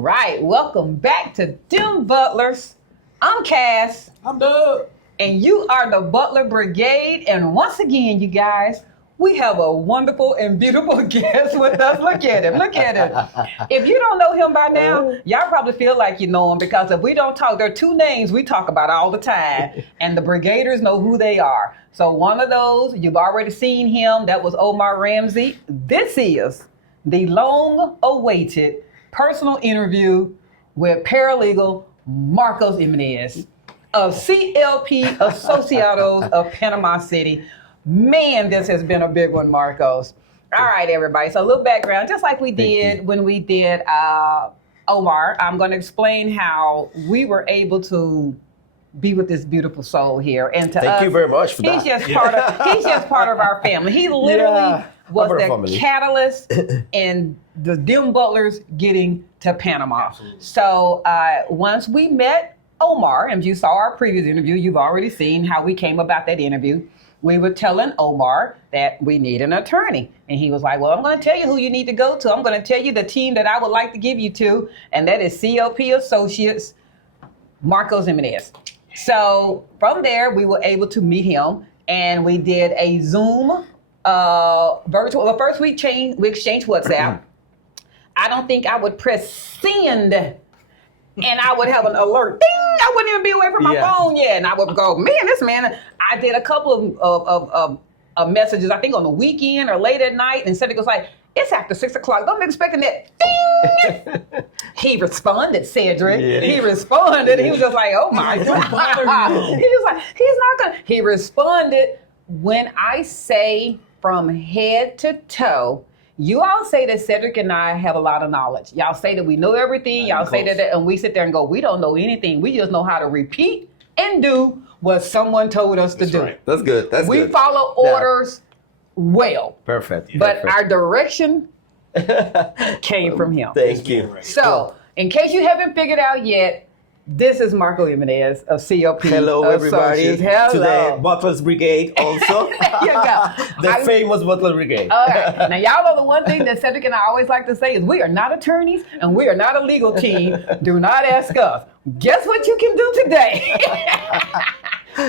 Right, welcome back to DemButlers. I'm Cass. I'm Doug. And you are the Butler Brigade. And once again, you guys, we have a wonderful and beautiful guest with us. Look at him. Look at him. If you don't know him by now, y'all probably feel like you know him because if we don't talk, there are two names we talk about all the time. And the Brigaders know who they are. So one of those, you've already seen him. That was Omar Ramsey. This is the long-awaited personal interview with Paralegal Marcos Jimenez of CLP Associados of Panama City. Man, this has been a big one, Marcos. All right, everybody. So a little background, just like we did when we did Omar, I'm going to explain how we were able to be with this beautiful soul here. And to Thank us, you very much for he's that. he's just part of our family. He literally was the family. catalyst in the DemButlers getting to Panama. Absolutely. So once we met Omar, and you saw our previous interview, you've already seen how we came about that interview. We were telling Omar that we need an attorney. And he was like, well, I'm going to tell you who you need to go to. I'm going to tell you the team that I would like to give you to, and that is CLP Associates Marcos Jimenez. So from there, we were able to meet him, and we did a Zoom virtual. Well, first we exchanged WhatsApp. I don't think I would press send, and I would have an alert. Ding! I wouldn't even be away from my phone yet, and I would go, man, this man. I did a couple of messages, I think on the weekend or late at night, and Cedric was like, it's after 6 o'clock. Don't be expecting that. Ding! He responded, Cedric. Yeah. He responded. He was just like, oh my God. He was like, he's not going to. He responded, when I say from head to toe, you all say that Cedric and I have a lot of knowledge. Y'all say that we know everything. Y'all say that, and we sit there and go, we don't know anything. We just know how to repeat and do what someone told us to do. Right. That's good. That's we good. follow orders well. Perfect. But Perfect. our direction came from him. Thank you. So, in case you haven't figured out yet, this is Marco Jimenez of CLP Hello, everybody. Associates. Hello. To the Butlers Brigade also. There you go. The famous Butler Brigade. All right. Now, y'all know the one thing that Cedric and I always like to say is we are not attorneys and we are not a legal team. Do not ask us. Guess what you can do today?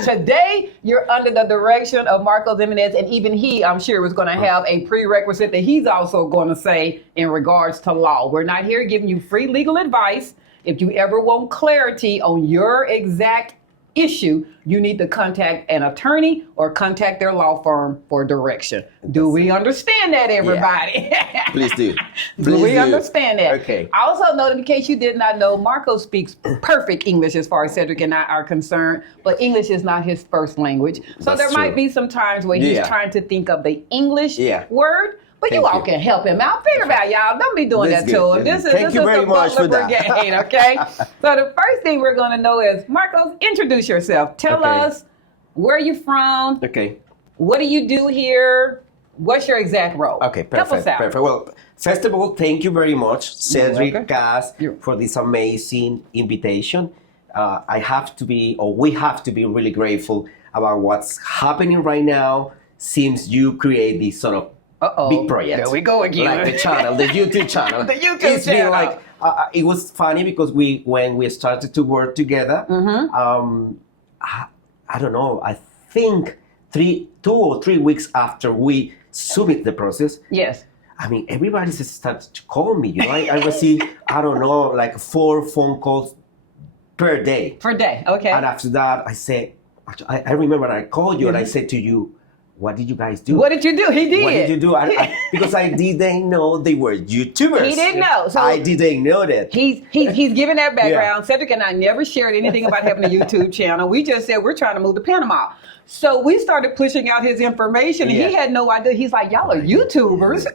Today, you're under the direction of Marcos Jimenez, and even he, I'm sure, is going to have a prerequisite that he's also going to say in regards to law. We're not here giving you free legal advice. If you ever want clarity on your exact issue, you need to contact an attorney or contact their law firm for direction. Do we understand that, everybody? Yeah. Please do. Do we understand that? Okay. Also note, in case you did not know, Marco speaks perfect English as far as Cedric and I are concerned, but English is not his first language. So That's there might true. be some times where he's trying to think of the English word. But Thank you all you. can help him out. Figure it out, y'all. Don't be doing That's that to him. good. This is Thank you very the much Butler for that. Brigade, okay? So the first thing we're going to know is, Marcos, introduce yourself. Tell us where you're from. Okay. What do you do here? What's your exact role? Okay, Help perfect. us out. Perfect. Well, first of all, thank you very much, Cedric, welcome. Cass, for this amazing invitation. We have to be really grateful about what's happening right now since you create this sort of big project. There we go again. Like the channel, the YouTube channel. The YouTube It's been channel. like, it was funny because when we started to work together, I don't know, I think 2 or 3 weeks after we submit the process, Yes. I mean, everybody just started to call me. You know, I received, I don't know, like 4 phone calls per day. Per day, okay. And after that, I said, I remember I called you and I said to you, what did you guys do? What did you do? He did. What did you do? Because I didn't know they were YouTubers. He didn't know. So I didn't know that. He's giving that background. Cedric and I never shared anything about having a YouTube channel. We just said we're trying to move to Panama. So we started pushing out his information, and he had no idea. He's like, y'all are YouTubers.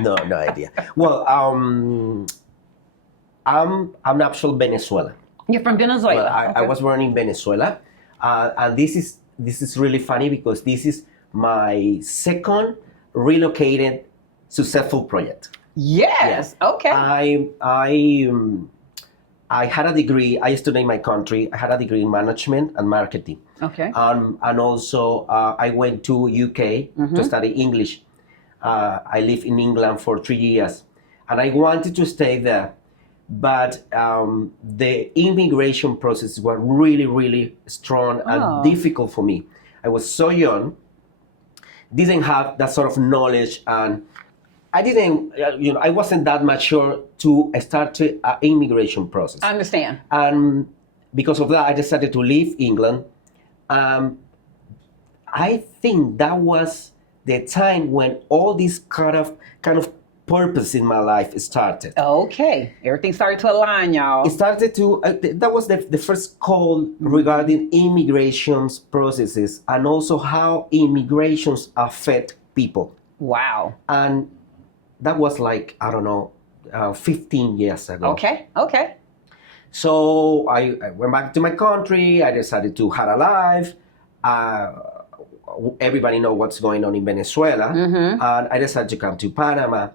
No idea. Well, I'm actually Venezuelan. You're from Venezuela. Well, I was born in Venezuela, and this is really funny because this is my second relocated successful project. Yes. Yeah. Okay. I had a degree. I studied in my country. I had a degree in management and marketing. Okay. And also I went to UK to study English. I lived in England for 3 years, and I wanted to stay there, but the immigration process was really, really strong and difficult for me. I was so young, didn't have that sort of knowledge, and I didn't, I wasn't that mature to start an immigration process. I understand. And because of that, I decided to leave England. I think that was the time when all this kind of purpose in my life started. Okay, everything started to align, y'all. It started to, that was the first call regarding immigrations processes and also how immigrations affect people. Wow. And that was like, I don't know, 15 years ago. Okay. So I went back to my country. I decided to have a life. Everybody knows what's going on in Venezuela. And I decided to come to Panama.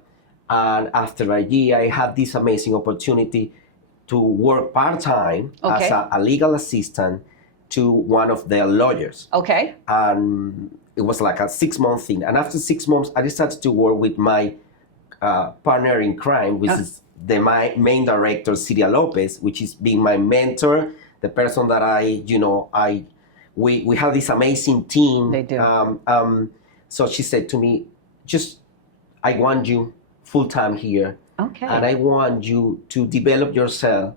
And after a year, I had this amazing opportunity to work part-time as a legal assistant to one of their lawyers. Okay. And it was like a 6-month thing. And after 6 months, I decided to work with my partner in crime, which is my main director, Cilia Lopez, which is being my mentor, the person that we have this amazing team. They do. So she said to me, I want you full-time here. Okay. And I want you to develop yourself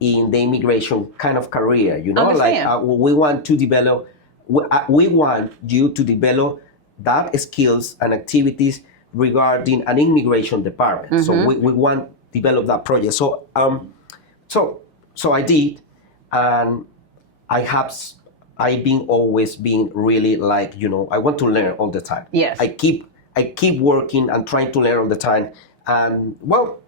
in the immigration kind of career, Understand. we want to develop, we want you to develop that skills and activities regarding an immigration department. So we want to develop that project. So I did, and I've been always been really like, I want to learn all the time. Yes. I keep working and trying to learn all the time. And well,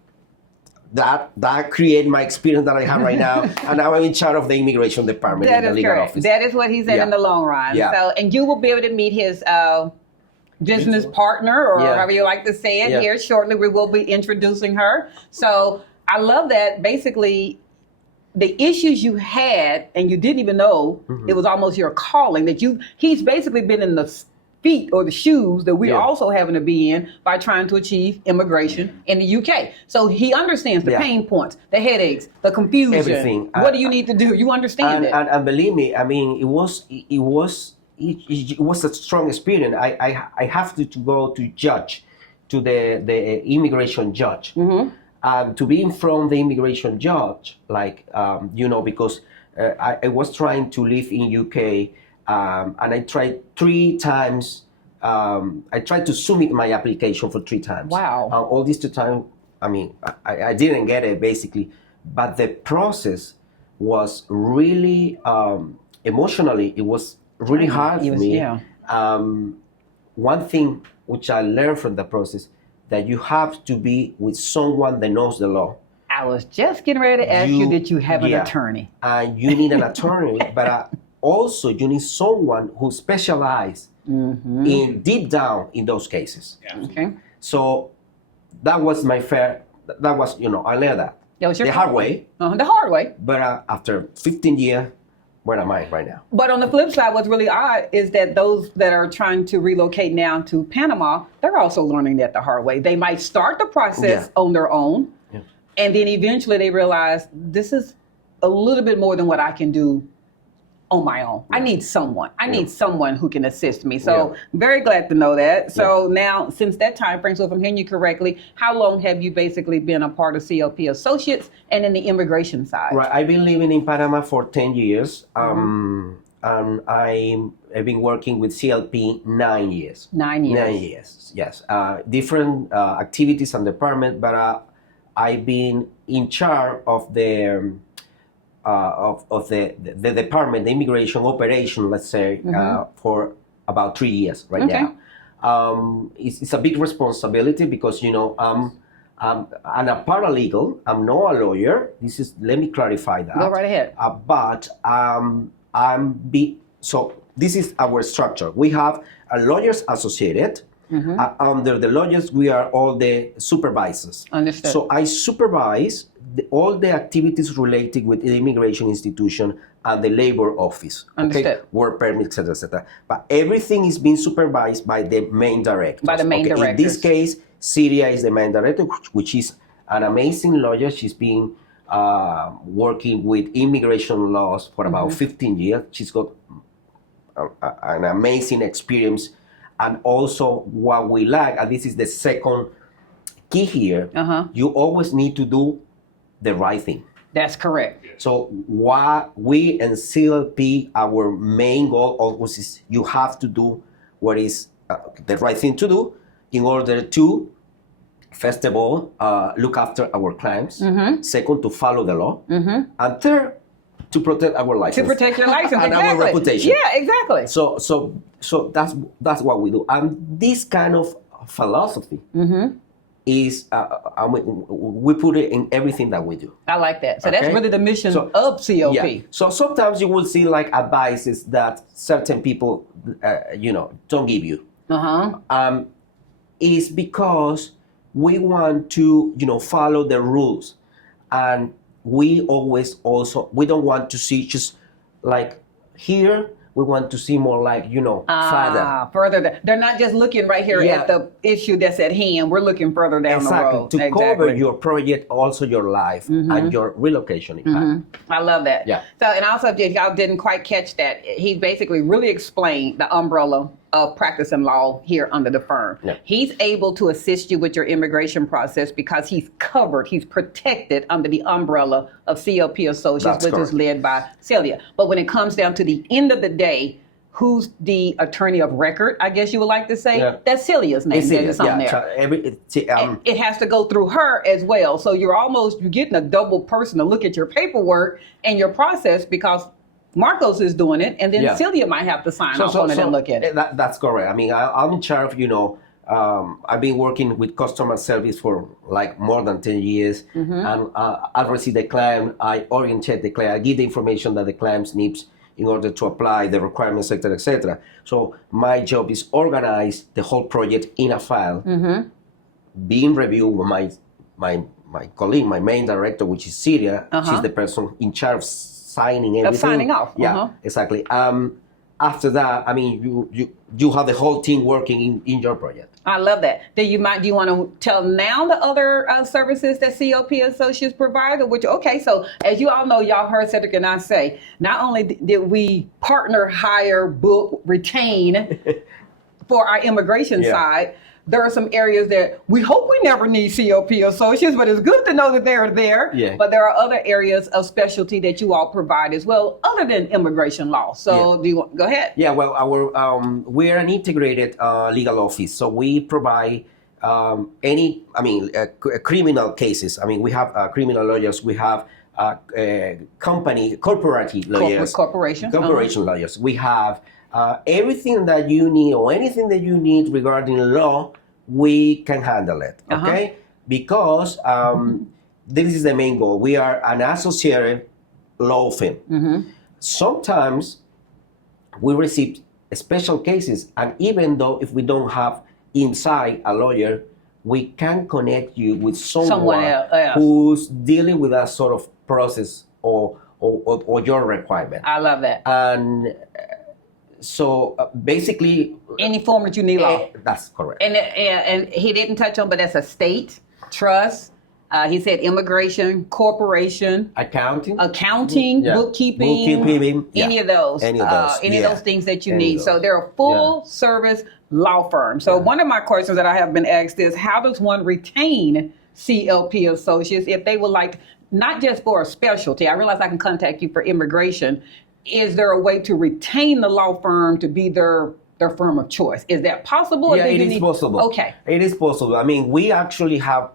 that created my experience that I have right now. And now I'm in charge of the immigration department in the legal office. That is what he said in the long run. Yeah. So, and you will be able to meet his business partner, or however you like to say it, here shortly. We will be introducing her. So I love that. Basically, the issues you had and you didn't even know it was almost your calling, that he's basically been in the feet or the shoes that we're also having to be in by trying to achieve immigration in the UK. So he understands the pain points, the headaches, the confusion. Everything. What do you need to do? You understand it. And believe me, I mean, it was a strong experience. I have to go to the immigration judge. To be in front of the immigration judge, because I was trying to live in UK, and I tried 3 times. I tried to submit my application for 3 times. Wow. All these 2 times, I mean, I didn't get it basically, but the process was really, emotionally, it was really hard for me. One thing which I learned from the process, that you have to be with someone that knows the law. I was just getting ready to ask you that you have an attorney. You need an attorney, but also you need someone who specializes in deep down in those cases. Yeah. Okay. So that was I learned that. That was the hard way. The hard way. But after 15 years, where am I right now? But on the flip side, what's really odd is that those that are trying to relocate now to Panama, they're also learning that the hard way. They might start the process on their own, and then eventually they realize this is a little bit more than what I can do on my own. I need someone. I need someone who can assist me. So very glad to know that. So now, since that time frame, so if I'm hearing you correctly, how long have you basically been a part of CLP Associates and in the immigration side? Right. I've been living in Panama for 10 years. And I've been working with CLP 9 years. 9 years. 9 years, yes. Different activities and department, but I've been in charge of the department, the immigration operation, let's say, for about 3 years now. It's a big responsibility because, I'm a paralegal. I'm not a lawyer. Let me clarify that. Go right ahead. So this is our structure. We have a lawyers associated. Under the lawyers, we are all the supervisors. Understood. So I supervise all the activities related with the immigration institution and the labor office. Understood. Work permits, etc., etc. But everything is being supervised by the main director. By the main director. In this case, Syria is the main director, which is an amazing lawyer. She's been working with immigration laws for about 15 years. She's got an amazing experience. And also what we like, and this is the second key here, you always need to do the right thing. That's correct. So what we in CLP, our main goal always is you have to do what is the right thing to do in order to, first of all, look after our clients. Second, to follow the law. And third, to protect our license. To protect your license, and exactly. our reputation. Yeah, exactly. So that's what we do. And this kind of philosophy is, we put it in everything that we do. I like that. So that's Okay? really the mission of CLP. Yeah. So sometimes you will see like advices that certain people, don't give you. Is because we want to, follow the rules, and we always also, we don't want to see just like here. We want to see more like, further. They're not just looking right here at the issue that's at hand. We're looking further down the road. To cover your project, also your life and your relocation impact. I love that. Yeah. So, and also, if y'all didn't quite catch that, he basically really explained the umbrella of practicing law here under the firm. Yeah. He's able to assist you with your immigration process because he's covered, he's protected under the umbrella of CLP Associates, That's which is correct. led by Celia. But when it comes down to the end of the day, who's the attorney of record, I guess you would like to say? Yeah. That's Celia's name that's on there. It has to go through her as well. So you're getting a double person to look at your paperwork and your process because Marcos is doing it, and then Celia might have to sign off on it and look at it. That's correct. I mean, I'm in charge of, I've been working with customer service for like more than 10 years. And I receive the client, I orientate the client, I give the information that the client needs in order to apply the requirements, et cetera. So my job is organize the whole project in a file, being reviewed with my colleague, my main director, which is Celia. She's the person in charge of signing everything. Of signing off. Yeah, exactly. After that, I mean, you have the whole team working in your project. I love that. Do you want to tell now the other services that CLP Associates provide? So as you all know, y'all heard Cedric and I say, not only did we partner, hire, book, retain for our immigration side, there are some areas that we hope we never need CLP Associates, but it's good to know that they're there. Yeah. But there are other areas of specialty that you all provide as well, other than immigration law. So do you want, go ahead. Yeah, well, we're an integrated legal office. So we provide criminal cases. I mean, we have criminal lawyers. We have corporate lawyers. Corporation lawyers. We have everything that you need or anything that you need regarding law, we can handle it, okay? Because this is the main goal. We are an associated law firm. Sometimes we receive special cases, and even though if we don't have inside a lawyer, we can connect you with someone else. Who's dealing with that sort of process or your requirement. I love that. And so basically, any form that you need law. That's correct. And he didn't touch on, but that's estate, trust. He said immigration, corporation, accounting, bookkeeping, any of those things that you need. So they're a full service law firm. So one of my questions that I have been asked is, how does one retain CLP Associates if they would like, not just for a specialty? I realize I can contact you for immigration. Is there a way to retain the law firm to be their firm of choice? Is that possible? Yeah, it is possible. Okay. It is possible. I mean, we actually have,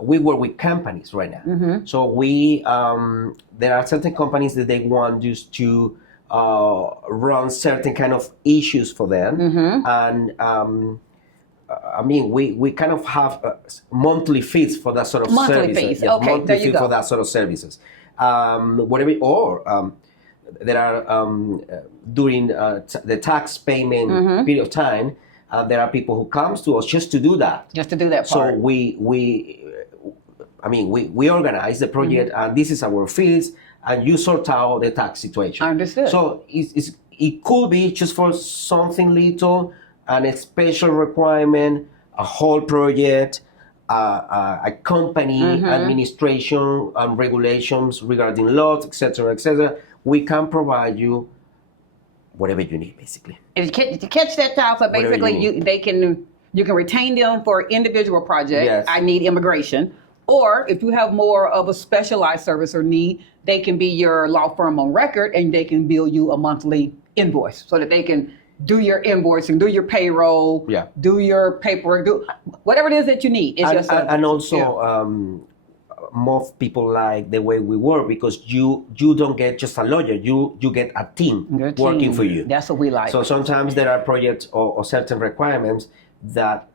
we work with companies right now. So we, there are certain companies that they want just to run certain kind of issues for them. And I mean, we kind of have monthly fees for that sort of services. Fees. Yes, Okay, monthly there you fees go. for that sort of services. There are during the tax payment period of time, there are people who comes to us just to do that. Just to do that part. So we organize the project, and this is our fees, and you sort out the tax situation. Understood. So it could be just for something little, and a special requirement, a whole project, a company administration and regulations regarding laws, etc., we can provide you whatever you need, basically. If you catch that, child, so basically you can retain them for individual projects. Yes. I need immigration. Or if you have more of a specialized service or need, they can be your law firm on record and they can bill you a monthly invoice so that they can do your invoicing, do your payroll, do your paperwork, do whatever it is that you need. It's and also, most people like the way we work because you don't get just a lawyer, you get a team working for you. That's what we like. So sometimes there are projects or certain requirements that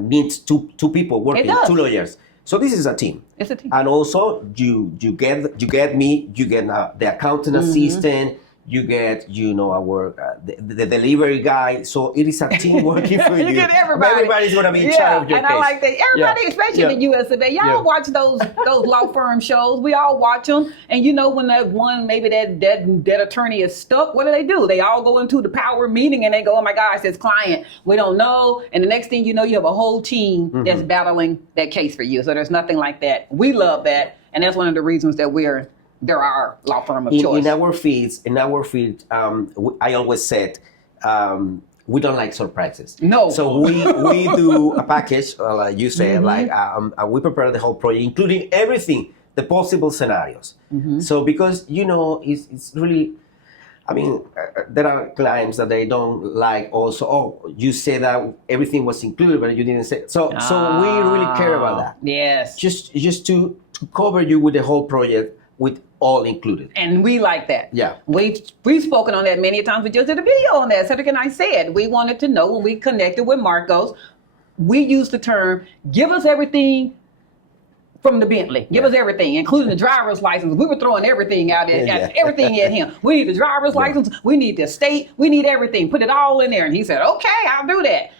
needs two people working, two lawyers. So this is a team. It's a team. And also you get me, you get the accountant assistant, you get our the delivery guy. So it is a team working for you. You get everybody. Everybody's gonna be in charge of your and case. I like that. Everybody, especially in the U.S. of A. Y'all watch those law firm shows. We all watch them. And when that one, maybe that attorney is stuck, what do? They all go into the power meeting and they go, oh my gosh, this client, we don't know. And the next thing you know, you have a whole team that's battling that case for you. So there's nothing like that. We love that. And that's one of the reasons that they're our law firm of choice. In our field, I always said, we don't like surprises. No. So we do a package, like you said, we prepare the whole project, including everything, the possible scenarios. So because, it's really, there are clients that they don't like also, you say that everything was included, but you didn't say, so we really care about that. Yes. Just to cover you with the whole project, with all included. And we like that. Yeah. We've spoken on that many times. We just did a video on that. Cedric and I said, we wanted to know when we connected with Marcos, we used the term, give us everything from the Bentley. Give us everything, including the driver's license. We were throwing everything out there, everything at him. We need the driver's license. We need the state. We need everything. Put it all in there. And he said, okay, I'll do that.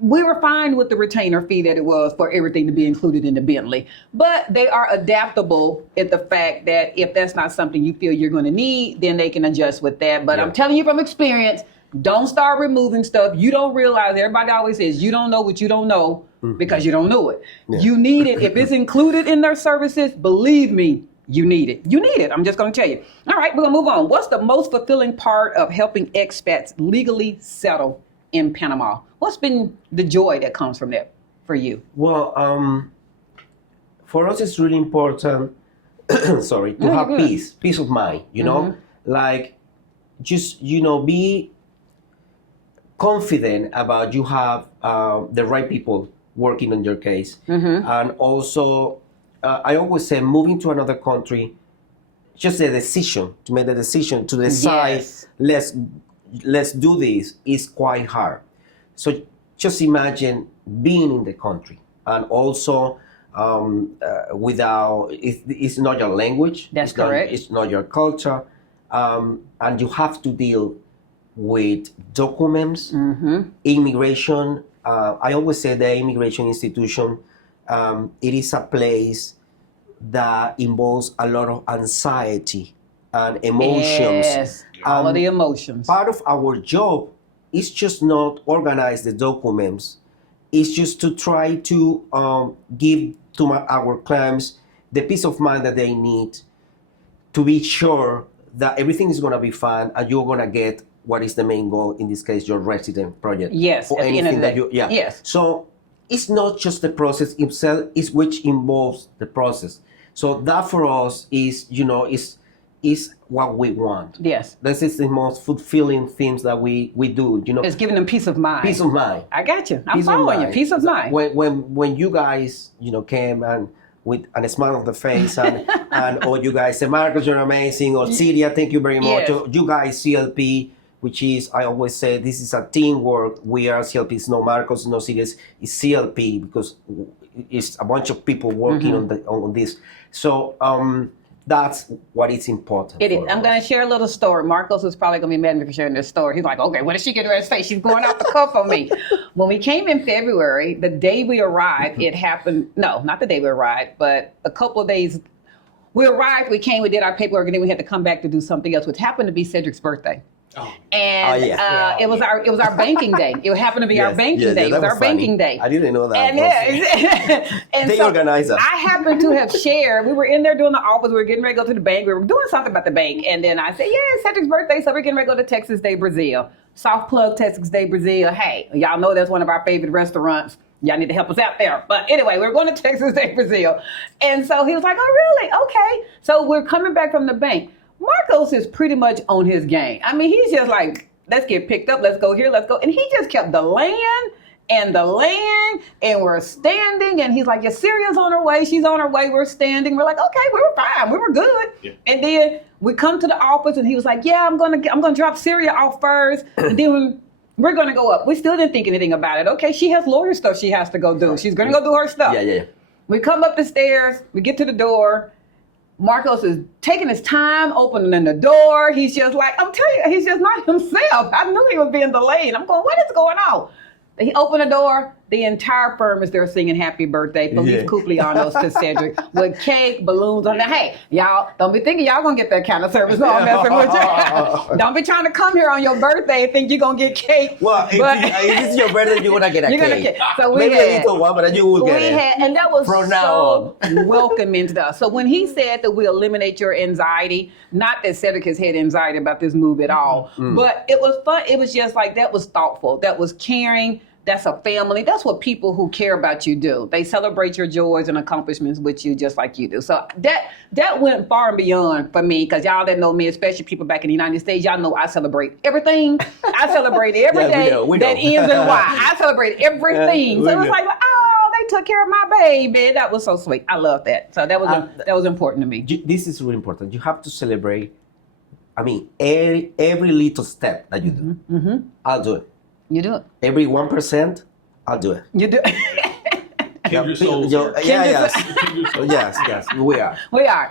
We were fine with the retainer fee that it was for everything to be included in the Bentley. But they are adaptable at the fact that if that's not something you feel you're going to need, then they can adjust with that. But I'm telling you from experience, don't start removing stuff. You don't realize, everybody always says, you don't know what you don't know because you don't know it. Yeah. You need it. If it's included in their services, believe me, you need it. You need it. I'm just going to tell you. All right, we're going to move on. What's the most fulfilling part of helping expats legally settle in Panama? What's been the joy that comes from that for you? Well, for us, it's really important, to have peace of mind, like just, be confident about you have the right people working on your case. And also, I always say moving to another country, just to make the decision to decide, let's do this is quite hard. So just imagine being in the country and also it's not your language. That's correct. It's not your culture. And you have to deal with documents, immigration. I always say the immigration institution, it is a place that involves a lot of anxiety and emotions. Yes, all of the emotions. Part of our job is just not organize the documents. It's just to try to give to our clients the peace of mind that they need to be sure that everything is going to be fine and you're going to get what is the main goal, in this case, your resident project. Yes, for at the end of the day. Yes. So it's not just the process itself, it's which involves the process. So that for us is, is what we want. Yes. This is the most fulfilling things that we do, It's giving them peace of mind. Peace of mind. I got you. I'm following you. Peace of mind. When you guys, came and with a smile on the face and or you guys say, Marcos, you're amazing, or Celia, thank you very much. Yes. You guys, CLP, which is, I always say, this is a teamwork. We are CLP, it's no Marcos, no Celia, it's CLP because it's a bunch of people working on this. So that's what is important. It is. I'm going to share a little story. Marcos is probably going to be mad at me for sharing this story. He's like, okay, what is she getting ready to say? She's going off the cuff on me. When we came in February, the day we arrived, it happened. No, not the day we arrived, but a couple of days. We arrived, we came, we did our paperwork, and then we had to come back to do something else, which happened to be Cedric's birthday. And it was our banking day. It happened to be our banking day. It was our banking day. I didn't know that. And they organized us. I happened to have shared. We were in there doing the office. We were getting ready to go to the bank. We were doing something about the bank, and then I said, "Yeah, it's Cedric's birthday, so we're getting ready to go to Texas Day Brazil. Soft plug, Texas Day Brazil. Hey, y'all know that's one of our favorite restaurants. Y'all need to help us out there." But anyway, we're going to Texas Day Brazil, and so he was like, "Oh, really? Okay." So we're coming back from the bank. Marcos is pretty much on his game. I mean, he's just like, let's get picked up, let's go here, let's go. And he just kept delaying, and we're standing, and he's like, Yasiria's on her way, she's on her way, we're standing. We're like, okay, we were fine, we were good. Yeah. And then we come to the office, and he was like, yeah, I'm gonna drop Syria off first, and then we're gonna go up. We still didn't think anything about it. Okay, she has lawyer stuff she has to go do. She's gonna go do her stuff. Yeah. We come up the stairs, we get to the door. Marcos is taking his time opening the door. He's just like, I'm telling you, he's just not himself. I knew he was being delayed. I'm going, what is going on? He opened the door. The entire firm is there singing happy birthday, Feliz Cumpleaños to Cedric with cake, balloons on there. Hey, y'all, don't be thinking y'all going to get that kind of service. No, I'm messing with you. Don't be trying to come here on your birthday and think you're going to get cake. Well, if it's your birthday, you're going to get a cake. So maybe a little one, but you will get it. And that was so welcoming to us. So when he said that we eliminate your anxiety, not that Cedric has had anxiety about this move at all, but it was fun. It was just like, that was thoughtful. That was caring. That's a family. That's what people who care about you do. They celebrate your joys and accomplishments with you just like you do. So that went far and beyond for me, because y'all that know me, especially people back in the United States, y'all know I celebrate everything. I celebrate every day that ends in Y. I celebrate everything. So it was like, oh, they took care of my baby. That was so sweet. I love that. So that was important to me. This is really important. You have to celebrate, every little step that you do. Mm-hmm. I'll do it. You do it. Every 1%, I'll do it. You do it. Yes, we are.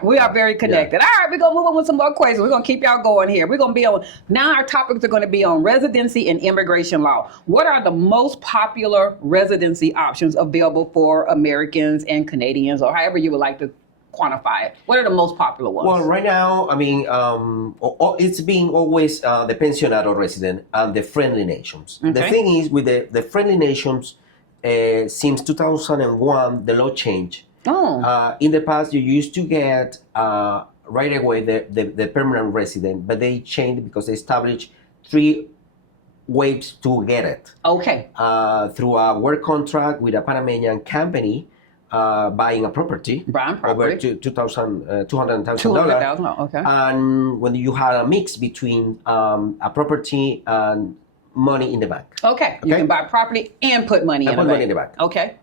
We are very connected. Yeah. All right, we're going to move on with some more questions. We're going to keep y'all going here. We're going to be on, now our topics are going to be on residency and immigration law. What are the most popular residency options available for Americans and Canadians, or however you would like to quantify it? What are the most popular ones? Well, right now, it's being always the Pensionado resident and the friendly nations. Okay. The thing is, with the friendly nations, since 2001, the law changed. Oh. In the past, you used to get right away the permanent resident, but they changed because they established 3 ways to get it. Okay. Through a work contract with a Panamanian company, buying a property over $200,000. Okay. And when you had a mix between a property and money in the bank. Okay. You can buy property and put money in the bank. Okay.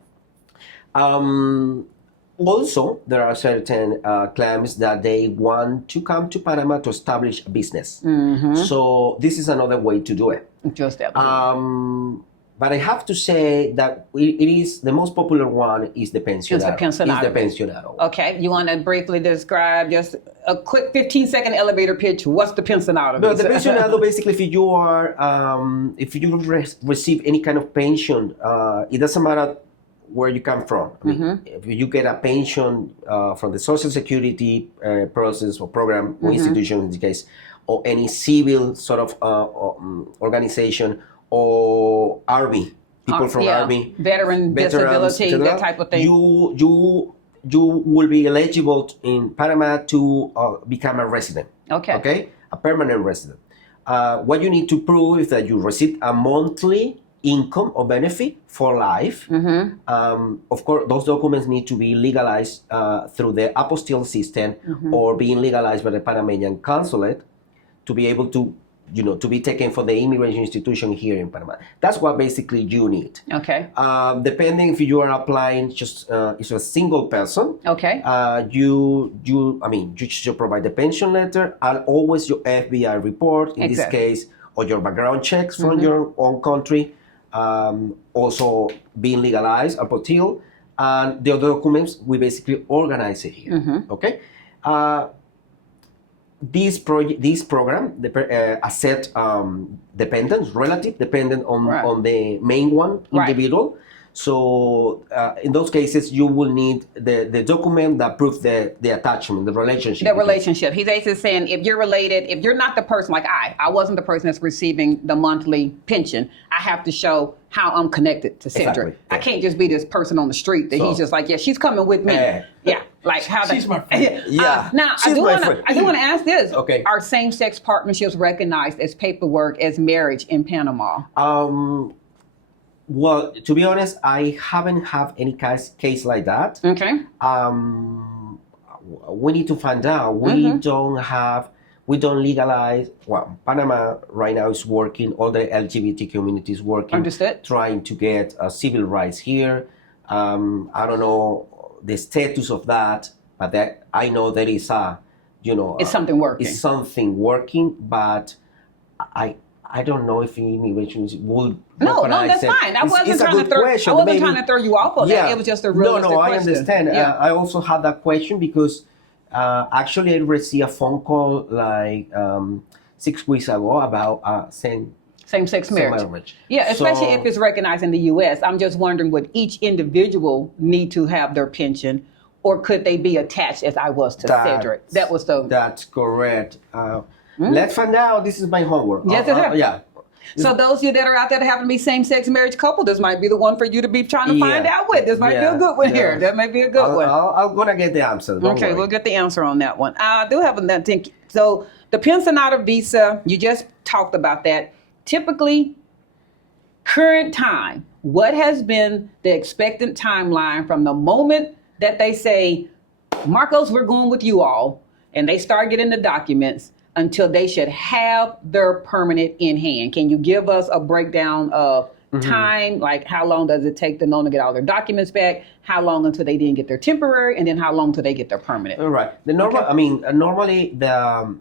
Also, there are certain claims that they want to come to Panama to establish a business. Mm-hmm. So this is another way to do it. Just that. But I have to say that it is the most popular one is the Pensionado. It's the Pensionado. Okay, you want to briefly describe just a quick 15-second elevator pitch? What's the Pensionado? No, the Pensionado basically, if you are, if you receive any kind of pension, it doesn't matter where you come from. If you get a pension from the Social Security process or program or institution in this case, or any civil sort of organization, or Army, people from Army, veterans, disability, that type of thing. You will be eligible in Panama to become a resident. Okay, a permanent resident. What you need to prove is that you receive a monthly income or benefit for life. Of course, those documents need to be legalized through the apostille system or being legalized by the Panamanian consulate to be able to to be taken for the immigration institution here in Panama. That's what basically you need. Okay. Depending if you are applying just as a single person. Okay. You should provide the pension letter and always your FBI report in this case, or your background checks from your own country. Also being legalized, apostille, and the other documents we basically organize it here. Okay. This program, asset relative dependent on the main one individual. So in those cases, you will need the document that proves the attachment, the relationship. The relationship. He's basically saying if you're related, if you're not the person like I wasn't the person that's receiving the monthly pension, I have to show how I'm connected to Cedric. Exactly. I can't just be this person on the street that he's just like, yeah, she's coming with me. Yeah, like how she's my friend. Now I do want to ask this. Okay. Are same-sex partnerships recognized as paperwork as marriage in Panama? Well, to be honest, I haven't had any case like that. Okay. We need to find out. We don't legalize. Well, Panama right now is working. All the LGBT community is working. Understood. Trying to get civil rights here. I don't know the status of that, but I know there is it's something working. It's something working, but I don't know if immigration will. No, that's fine. I wasn't trying to throw you off on that. It was just a realistic question. I understand. Yeah. I also had that question because actually I received a phone call like 6 weeks ago about same-sex marriage. Yeah, especially if it's recognized in the U.S. I'm just wondering, would each individual need to have their pension, or could they be attached as I was to Cedric? That's correct. Let's find out. This is my homework. Yes, yeah. So those of you that are out there that happen to be same-sex marriage couple, this might be the one for you to be trying to find out with. This might be a good one here. That might be a good one. I'm going to get the answer. Don't worry. We'll get the answer on that one. I do have another thing. So the Pensionado visa, you just talked about that. Typically, current time, what has been the expectant timeline from the moment that they say, Marcos, we're going with you all, and they start getting the documents until they should have their permanent in hand? Can you give us a breakdown of time? Like how long does it take them to get all their documents back? How long until they didn't get their temporary? And then how long until they get their permanent? All right. Normally the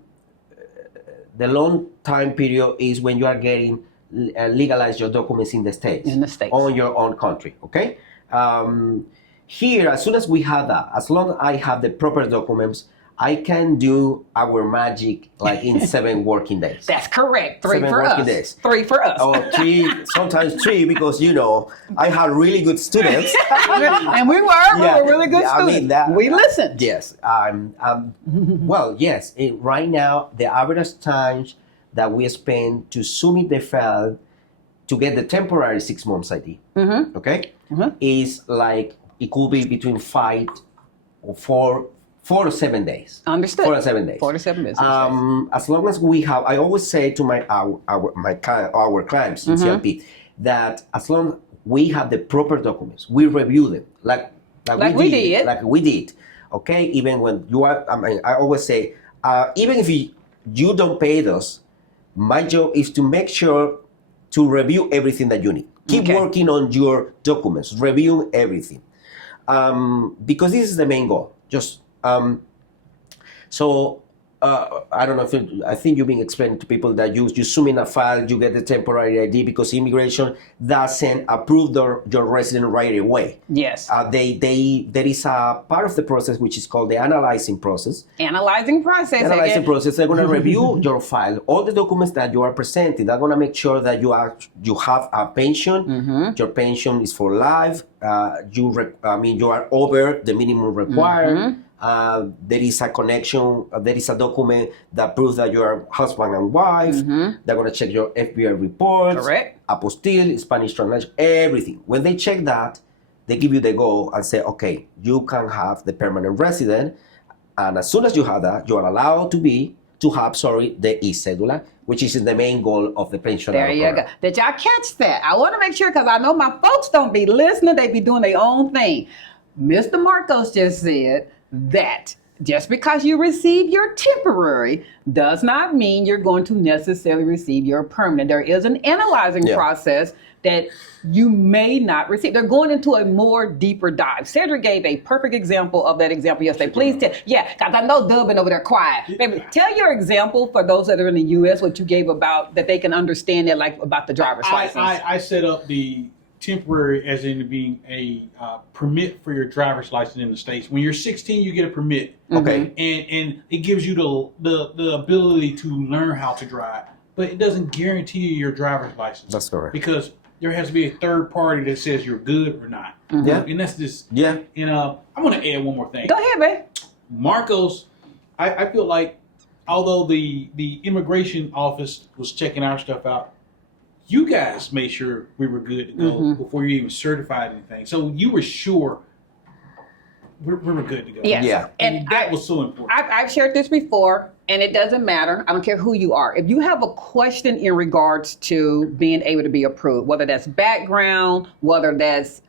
long time period is when you are getting legalize your documents in the States. In the States. On your own country, okay? Here, as soon as we have that, as long as I have the proper documents, I can do our magic like in 7 working days. That's correct. 3 7 for working us. Days. 3 for us. Oh, 3, sometimes 3, because I had really good students. And we were really good students. We listened. Yes. Well, yes. Right now, the average times that we spend to submit the file to get the temporary 6 months ID, okay, is like, it could be between 5 or 4 to 7 days. Understood. 4 to 7 days. 4 to 7 days. As long as we have, I always say to our clients in CLP that as long as we have the proper documents, we review them like we did. Okay, even when you are, I always say, even if you don't pay us, my job is to make sure to review everything that you need. Keep working on your documents, review everything, because this is the main goal. Just I don't know I think you've been explaining to people that you zoom in a file, you get the temporary ID because immigration doesn't approve your resident right away. Yes. There is a part of the process which is called the analyzing process. Analyzing process. They're going to review your file, all the documents that you are presenting. They're going to make sure that you have a pension. Your pension is for life. You are over the minimum required. There is a connection, there is a document that proves that you are husband and wife. They're going to check your FBI reports, apostille, Spanish translation, everything. When they check that, they give you the go and say, okay, you can have the permanent resident. And as soon as you have that, you are allowed to have the e-cedula, which is the main goal of the Pensionado There you program. go. Did y'all catch that? I want to make sure, because I know my folks don't be listening. They be doing their own thing. Mr. Marcos just said that just because you receive your temporary does not mean you're going to necessarily receive your permanent. There is an analyzing process that you may not receive. They're going into a more deeper dive. Cedric gave a perfect example of that example yesterday. Please tell, because I know Dub been over there quiet. Baby, tell your example for those that are in the U.S. what you gave about that they can understand that, like about the driver's license. I set up the temporary as in being a permit for your driver's license in the States. When you're 16, you get a permit. Okay. And it gives you the ability to learn how to drive, but it doesn't guarantee you your driver's license. That's correct. Because there has to be a third party that says you're good or not. Yeah. And that's just, Yeah. and I want to add one more thing. Go ahead, man. Marcos, I feel like although the immigration office was checking our stuff out, you guys made sure we were good to go before you even certified anything. So you were sure we were good to go. Yes. Yeah. And that was so important. I've shared this before, and it doesn't matter. I don't care who you are. If you have a question in regards to being able to be approved, whether that's background, whether that's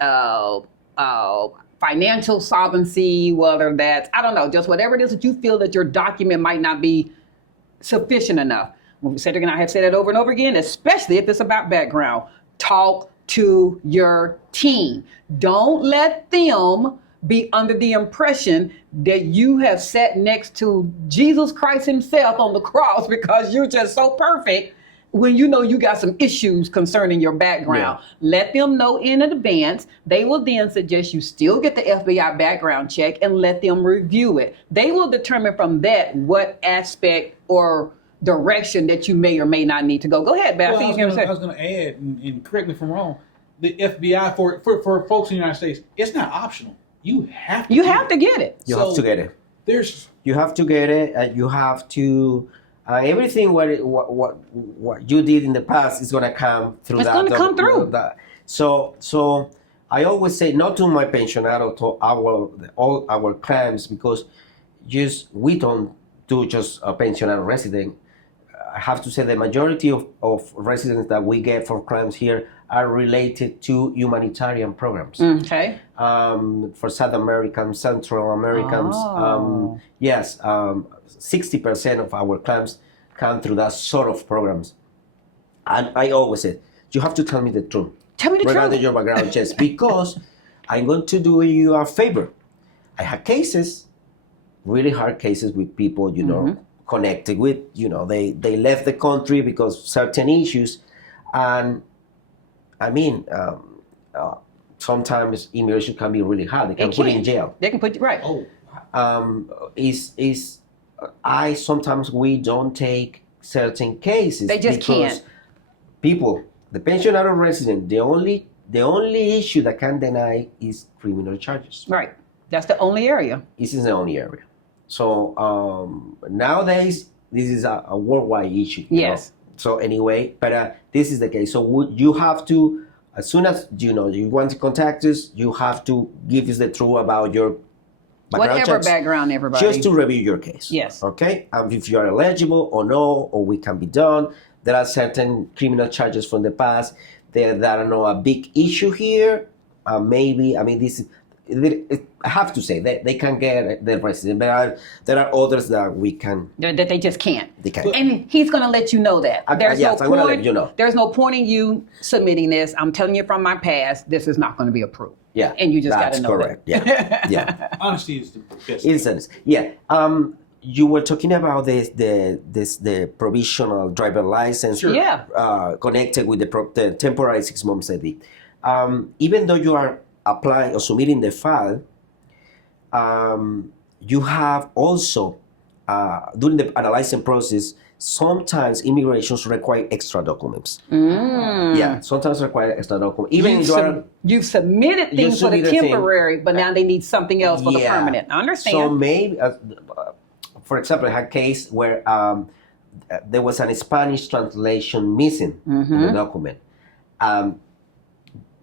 financial solvency, whether that's, I don't know, just whatever it is that you feel that your document might not be sufficient enough. Cedric and I have said it over and over again, especially if it's about background. Talk to your team. Don't let them be under the impression that you have sat next to Jesus Christ himself on the cross because you're just so perfect when you know you got some issues concerning your background. Yeah. Let them know in advance. They will then suggest you still get the FBI background check and let them review it. They will determine from that what aspect or direction that you may or may not need to go. Go ahead, Beth. Well, I was going to add, and correct me if I'm wrong, the FBI for folks in the United States, it's not optional. You have to. You have to get it. You have to get it. You have to get it. You have to. Everything what you did in the past is gonna come through. It's gonna come through. So I always say not to my pensionado, to all our clients, because we don't do just a pensionado resident. I have to say the majority of residents that we get for clients here are related to humanitarian programs. Okay. For South Americans, Central Americans. Oh. Yes, 60% of our clients come through that sort of programs. And I always said, you have to tell me the truth. Tell me the regarding truth. your background checks, because I'm going to do you a favor. I had cases, really hard cases with people, connected with, they left the country because certain issues. And I mean, sometimes immigration can be really hard. They can put you in jail. They can put you right. Sometimes we don't take certain cases. They just can't. People, the pensionado resident, the only issue that can deny is criminal charges. Right. That's the only area. This is the only area. So nowadays, this is a worldwide issue. Yes. So anyway, but this is the case. So you have to, as soon as you want to contact us, you have to give us the truth about your background Whatever checks, background, everybody. just to review your case. Yes. Okay. And if you are eligible or no, or we can be done. There are certain criminal charges from the past that are not a big issue here. Maybe, I mean, I have to say that they can get the resident, but there are others that we can. That they just can't. They can't. And he's going to let you know that. I'm going to let you know. There's no point in you submitting this. I'm telling you from my past, this is not going to be approved. Yeah. And you just got to know correct. that. Yeah. Yeah. Honesty is the best. Instance. Yeah. You were talking about the provisional driver license. Sure. Yeah. Connected with the temporary 6 months ID. Even though you are applying or submitting the file, you have also during the analyzing process, sometimes immigrations require extra documents. Yeah, sometimes require extra documents. Even you've submitted things for the temporary, but now they need something else for the permanent. I understand. So maybe, for example, I had a case where there was a Spanish translation missing in the document.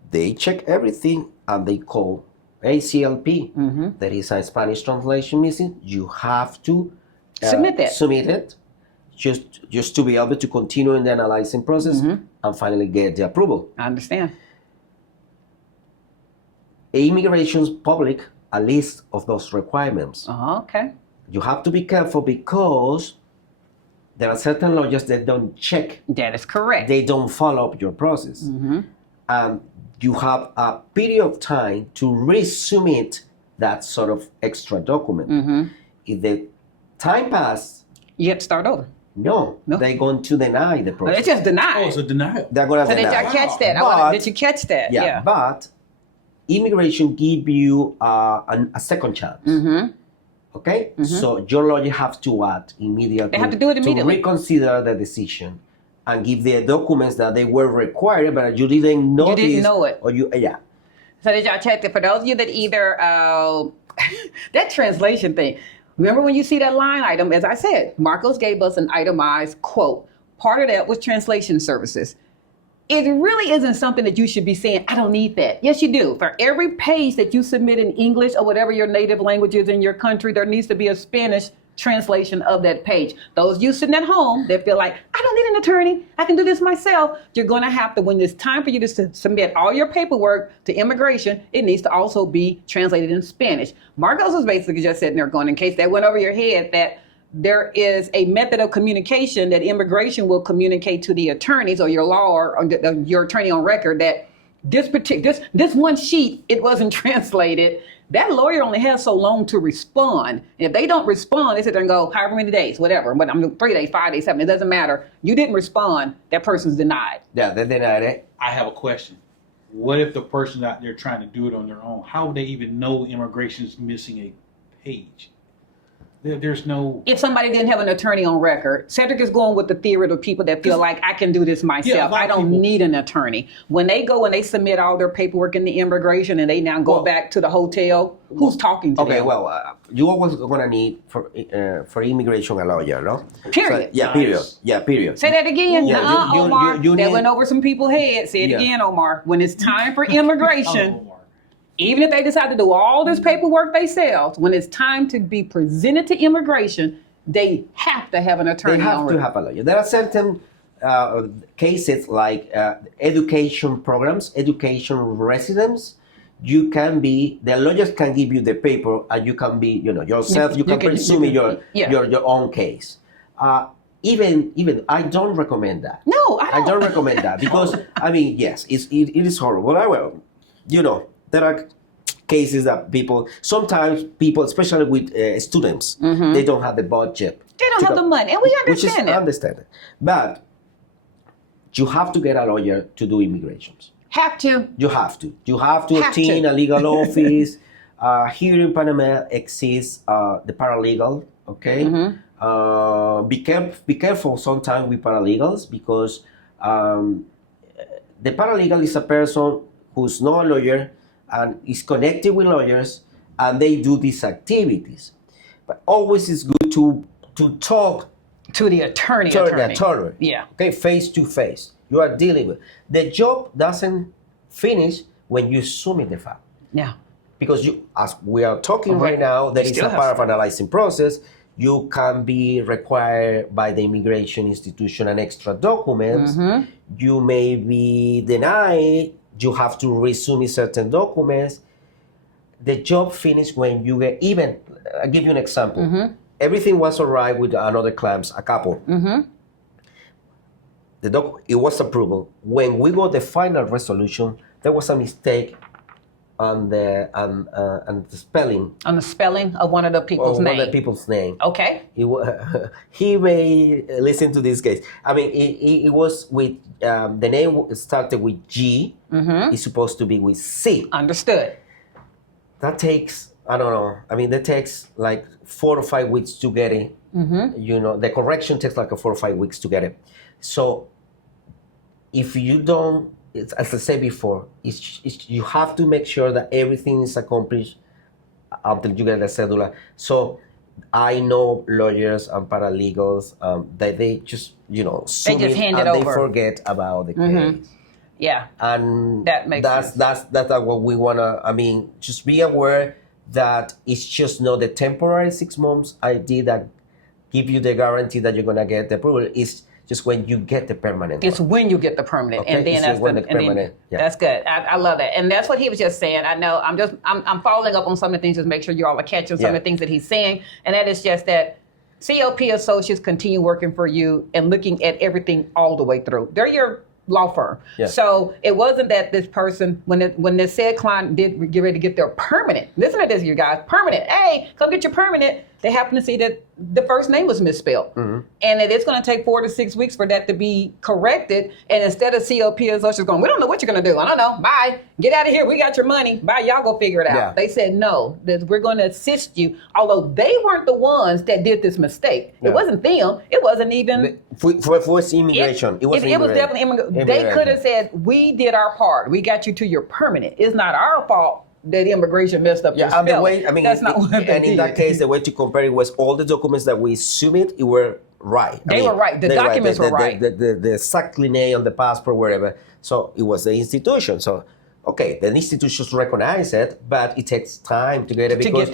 They check everything and they call CLP. There is a Spanish translation missing. You have to submit it just to be able to continue in the analyzing process and finally get the approval. I understand. Immigration's public a list of those requirements. Okay. You have to be careful because there are certain lawyers that don't check. That is correct. They don't follow up your process. You have a period of time to resubmit that sort of extra document. If the time passes, you have to start over. No, they're going to deny the process. It's just denied. Oh, it's a denial. They're going to deny. Did I catch that? Did you catch that? Yeah, but immigration give you a second chance. Okay? So your lawyer have to act immediately. They have to do it immediately. To reconsider the decision and give the documents that they were required, but you didn't know You didn't know it. Or you, yeah. So did y'all check that? For those of you that either, that translation thing, remember when you see that line item, as I said, Marcos gave us an itemized quote. Part of that was translation services. It really isn't something that you should be saying, I don't need that. Yes, you do. For every page that you submit in English or whatever your native language is in your country, there needs to be a Spanish translation of that page. Those of you sitting at home that feel like, I don't need an attorney, I can do this myself, you're going to have to, when it's time for you to submit all your paperwork to immigration, it needs to also be translated in Spanish. Marcos was basically just sitting there going, in case that went over your head, that there is a method of communication that immigration will communicate to the attorneys or your law or your attorney on record that this one sheet, it wasn't translated. That lawyer only has so long to respond. If they don't respond, they sit there and go, however many days, whatever. But I'm 3 days, 5 days, 7, it doesn't matter. You didn't respond, that person's denied. Yeah, they denied it. I have a question. What if the person out there trying to do it on their own? How would they even know immigration is missing a page? There's no... If somebody didn't have an attorney on record, Cedric is going with the theory of people that feel like I can do this myself. I don't need an attorney. When they go and they submit all their paperwork in the immigration and they now go back to the hotel, who's talking to them? Okay, well, you always going to need for immigration a lawyer, no? Period. So, period. Yeah, period. Say that again. Yeah, Omar. you that need... went over some people's heads. Say it again, Omar. When it's time for immigration... Even if they decide to do all this paperwork themselves, when it's time to be presented to immigration, they have to have an attorney. They have to have a lawyer. There are certain cases like education programs, education residence. You can be, the lawyers can give you the paper and you can be, yourself, you can pursue your own case. Even I don't recommend that. No, I don't recommend that because, yes, it is horrible. I will, there are cases that sometimes people, especially with students, they don't have the budget. They don't have the money, and we understand it. I understand it. But you have to get a lawyer to do immigrations. Have to. You have to. You have to obtain a legal office. Here in Panama exists the paralegal, okay? Be careful sometimes with paralegals because the paralegal is a person who's not a lawyer and is connected with lawyers, and they do these activities. But always it's good to talk to the attorney. Yeah. Okay, face to face. You are dealing with. The job doesn't finish when you submit the file. Yeah. Because as we are talking right now, there is a part of analyzing process. You can be required by the immigration institution an extra documents. You may be denied. You have to resubmit certain documents. The job finished when you get, even, I'll give you an example. Everything was all right with another claims, a couple. It was approval. When we got the final resolution, there was a mistake on the spelling. On the spelling of one of the people's name. One of the people's name. Okay. He may listen to this case. It was with the name started with G. It's supposed to be with C. Understood. That takes, I don't know. That takes like 4 or 5 weeks to get it. The correction takes like 4 or 5 weeks to get it. So if you don't, as I said before, you have to make sure that everything is accomplished until you get the cedula. So I know lawyers and paralegals that they just, hand it over. They forget about the case. Yeah. And that makes sense. That's what we wanna. Just be aware that it's just not the temporary 6 months ID that give you the guarantee that you're gonna get the approval. It's just when you get the permanent. It's when you get the permanent, okay? And then that's the permanent. That's good. I love that, and that's what he was just saying. I know. I'm following up on some of the things just to make sure you all are catching some of the things that he's saying, and that is just that CLP Associates continue working for you and looking at everything all the way through. They're your law firm. Yeah. So it wasn't that this person, when the said client did get ready to get their permanent, listen to this, you guys, permanent. Hey, come get your permanent. they happen to see that the first name was misspelled. And that it's going to take 4 to 6 weeks for that to be corrected. And instead of CLP Associates going, we don't know what you're going to do. I don't know. Bye. Get out of here. We got your money. Bye. Y'all go figure it out. Yeah. They said, no, that we're going to assist you. Although they weren't the ones that did this mistake. Yeah. It wasn't them. It wasn't even... For immigration. It was definitely immigration. They could have said, we did our part. We got you to your permanent. It's not our fault that immigration messed up your and the spelling. way, I mean, that's not what they and in did. that case, the way to compare it was all the documents that we submit, it were right. They were right. The documents were right. The exactly name on the passport, wherever. So it was the institution. So, okay, the institutions recognize it, but it takes time to get it because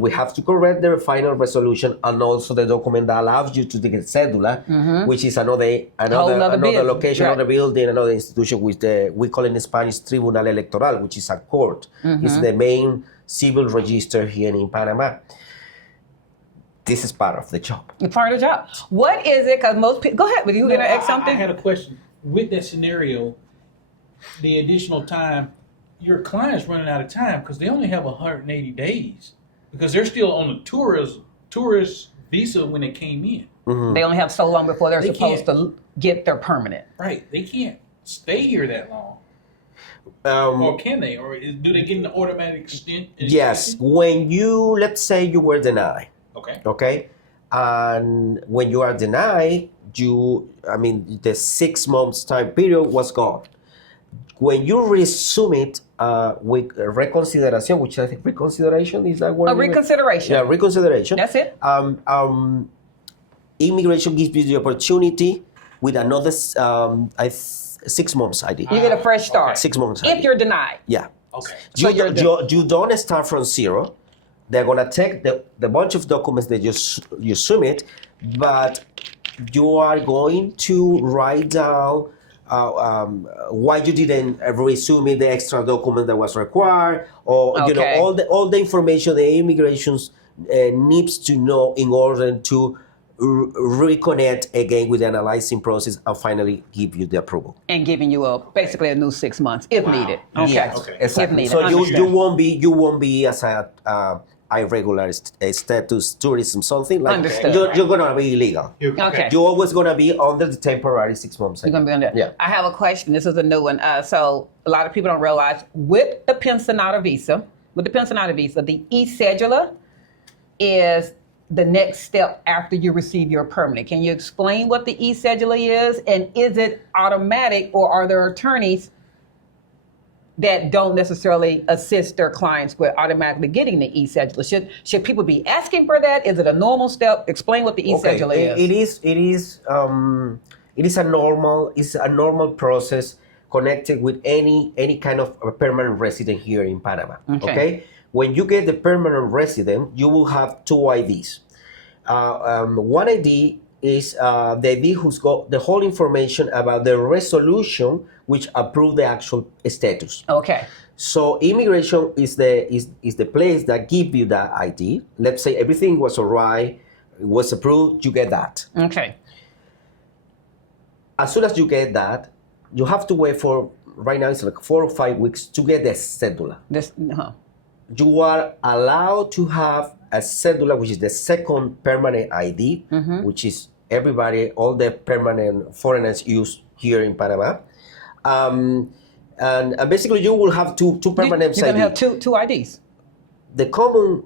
we have to correct their final resolution and also the document that allows you to get cedula, which is another location, another building, another institution, which we call in Spanish Tribunal Electoral, which is a court. It's the main civil register here in Panama. This is part of the job. It's part of the job. What is it? Because most people... Go ahead. Were you going to ask something? I had a question. With that scenario, the additional time, your client's running out of time because they only have 180 days because they're still on the tourist visa when they came in. They only have so long before they're supposed to get their permanent. Right. They can't stay here that long. Or can they? Or do they get an automatic extension? Yes. When you, let's say you were denied. Okay. And when you are denied, the 6 months time period was gone. When you resume it with reconsideration, which I think reconsideration is that word? A reconsideration. Yeah, reconsideration. That's it. Immigration gives you the opportunity with another 6 months ID. You get a fresh start. 6 months ID. If you're denied. Yeah. Okay. You don't start from zero. They're gonna take the bunch of documents that you submit, but you are going to write down why you didn't resume the extra document that was required, or all the information the immigration needs to know in order to reconnect again with the analyzing process and finally give you the approval. And giving you basically a new 6 months if needed. Okay. Yes, okay. Exactly. If needed. So you won't be as a irregular status tourism something like Understood. You're gonna be illegal. Okay. You're always gonna be under the temporary 6 months. You're gonna be under. Yeah. I have a question. This is a new one. So a lot of people don't realize with the Pensionado visa, the e-cedula is the next step after you receive your permanent. Can you explain what the e-cedula is, and is it automatic, or are there attorneys that don't necessarily assist their clients with automatically getting the e-cedula? Should people be asking for that? Is it a normal step? Explain what the e-cedula is. It is a normal process connected with any kind of permanent resident here in Panama. Okay. When you get the permanent resident, you will have 2 IDs. One ID is the ID who's got the whole information about the resolution which approved the actual status. Okay. So immigration is the place that give you that ID. Let's say everything was all right, it was approved, you get that. Okay. As soon as you get that, you have to wait for, right now it's like 4 or 5 weeks to get the cedula. You are allowed to have a cedula, which is the second permanent ID, which is all the permanent foreigners use here in Panama. And basically you will have two permanent IDs. You're going to have two IDs. The common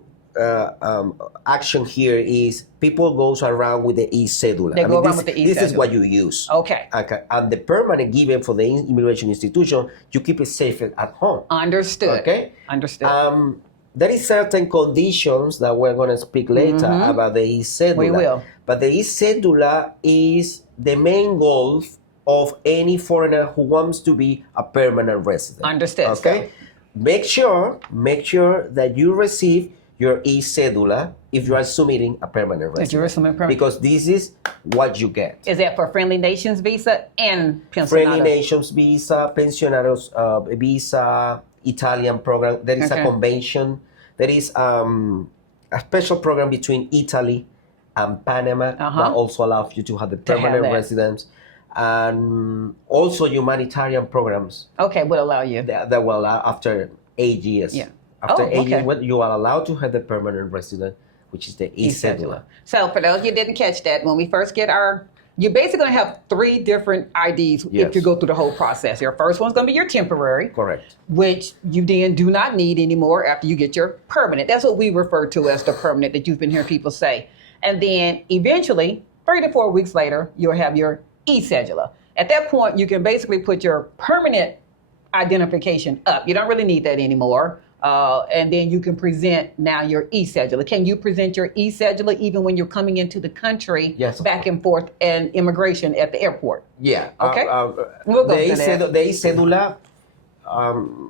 action here is people goes around with the e-cedula. They go around with the e-cedula. This is what you use. Okay. And the permanent given for the immigration institution, you keep it safe at home. Understood. Okay. Understood. There is certain conditions that we're going to speak later about the e-cedula. We will. But the e-cedula is the main goal of any foreigner who wants to be a permanent resident. Understood. Okay. Make sure that you receive your e-cedula if you are submitting a permanent resident. Because this is what you get. Is that for Friendly Nations visa and Pensionado? Friendly Nations visa, Pensionados visa, Italian program. There is a convention. There is a special program between Italy and Panama that also allows you to have the permanent residence. And also humanitarian programs. Okay, will allow you. That will allow after 8 years. Yeah. After 8 years, you are allowed to have the permanent resident which is the e-cedula. So for those you didn't catch that, when we first get you're basically going to have 3 different IDs if you go through the whole process. Your first one's going to be your temporary. Correct. Which you then do not need anymore after you get your permanent. That's what we refer to as the permanent that you've been hearing people say. And then eventually, 3 to 4 weeks later, you'll have your e-cedula. At that point, you can basically put your permanent identification up. You don't really need that anymore. And then you can present now your e-cedula. Can you present your e-cedula even when you're coming into the country, back and forth, and immigration at the airport? Yeah. Okay. We'll go to that. The e-cedula,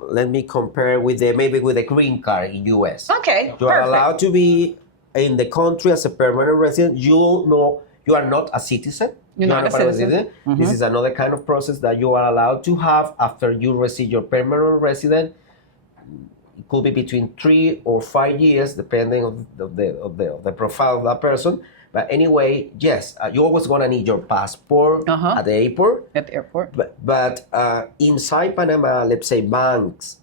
let me compare with maybe with a green card in U.S. Okay. You are allowed to be in the country as a permanent resident. You are not a citizen. You're not a citizen. Mm-hmm. This is another kind of process that you are allowed to have after you receive your permanent resident. It could be between 3 or 5 years, depending on the profile of that person. But anyway, yes, you're always going to need your passport at the airport. At the airport. But inside Panama, let's say banks,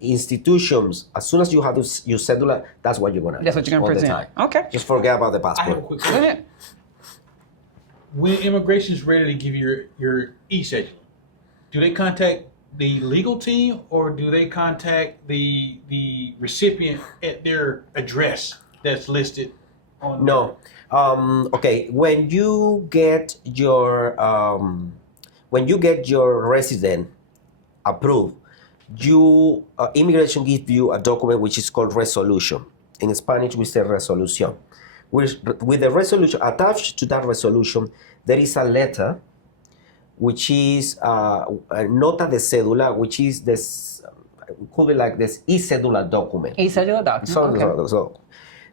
institutions, as soon as you have your cedula, that's what you're going to That's what you're going to present. Okay. Just forget about the I have a passport. quick question. When immigration is ready to give you your e-cedula, do they contact the legal team or do they contact the recipient at their address that's listed on? No. Okay. When you get your resident approved, immigration gives you a document which is called resolution. In Spanish, we say resolución. With the resolution attached to that resolution, there is a letter, which is a nota de cédula, which is this, could be like this e-cedula document. E-cedula document. So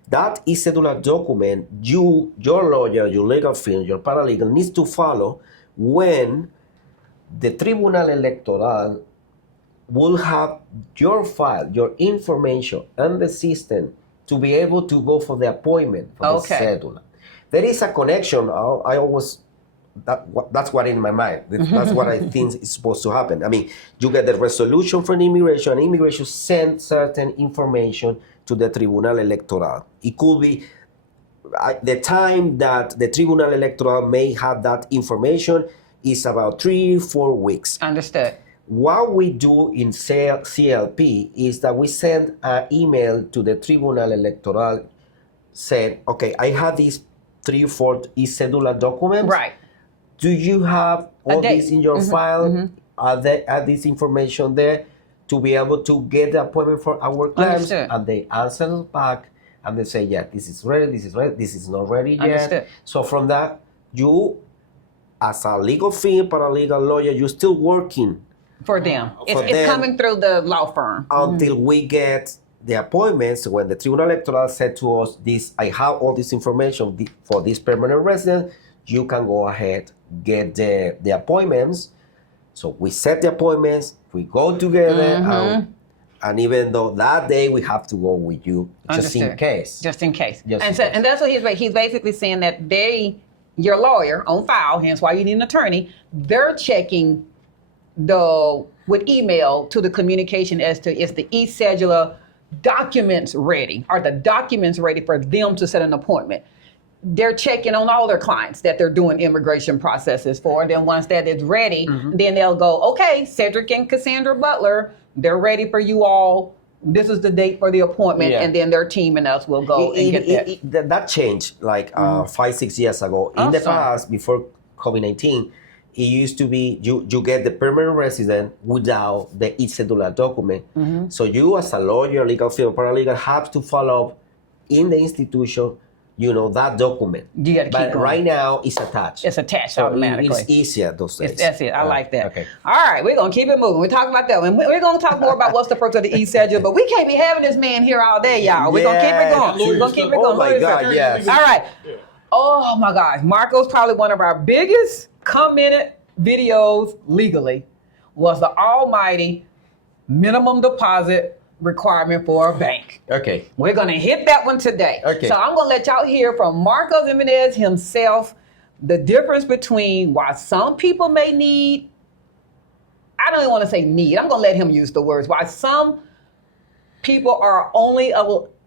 that e-cedula document, your lawyer, your legal firm, your paralegal needs to follow when the Tribunal Electoral will have your file, your information, and the system to be able to go for the appointment for the cedula. There is a connection. I always, that's what in my mind. That's what I think is supposed to happen. I mean, you get the resolution from immigration, and immigration sends certain information to the Tribunal Electoral. It could be the time that the Tribunal Electoral may have that information is about 3-4 weeks. Understood. What we do in CLP is that we send an email to the Tribunal Electoral saying, okay, I have these 3-4 e-cedula documents. Right. Do you have all this in your file? Are this information there to be able to get the appointment for our clients? Understood. And they answer us back and they say, yeah, this is ready, this is not ready yet. Understood. So from that, you, as a legal firm, paralegal lawyer, you're still working for them. It's coming through the law firm. Until we get the appointments. When the Tribunal Electoral said to us, I have all this information for this permanent resident, you can go ahead, get the appointments. So we set the appointments, we go together, and even though that day we have to go with you, just in case. Just in case. And that's what he's basically saying, that your lawyer on file, hence why you need an attorney, they're checking with email to the communication as to, is the e-cedula documents ready? Are the documents ready for them to set an appointment? They're checking on all their clients that they're doing immigration processes for. Then once that is ready, then they'll go, okay, Cedric and Cassandra Butler, they're ready for you all. This is the date for the appointment, and then their team and us will go and get that. That changed like 5-6 years ago. In the past, before COVID-19, it used to be you get the permanent resident without the e-cedula document. So you, as a lawyer, legal firm, paralegal, have to follow up in the institution, that document. You got to keep going. But right now, it's attached. It's attached so automatically. It's easier those days. That's it. I like that. Okay. All right, we're going to keep it moving. We're talking about that one. We're going to talk more about what's the purpose of the e-cedula, but we can't be having this man here all day, y'all. We're going to keep it going. We're going to keep it going. Oh, my God, yes. All right. Oh, my gosh. Marco's probably one of our biggest commented videos legally was the almighty minimum deposit requirement for a bank. Okay. We're going to hit that one today. Okay. So I'm going to let y'all hear from Marcos Jimenez himself the difference between why some people may need, I don't even want to say need, I'm going to let him use the words, why some people are only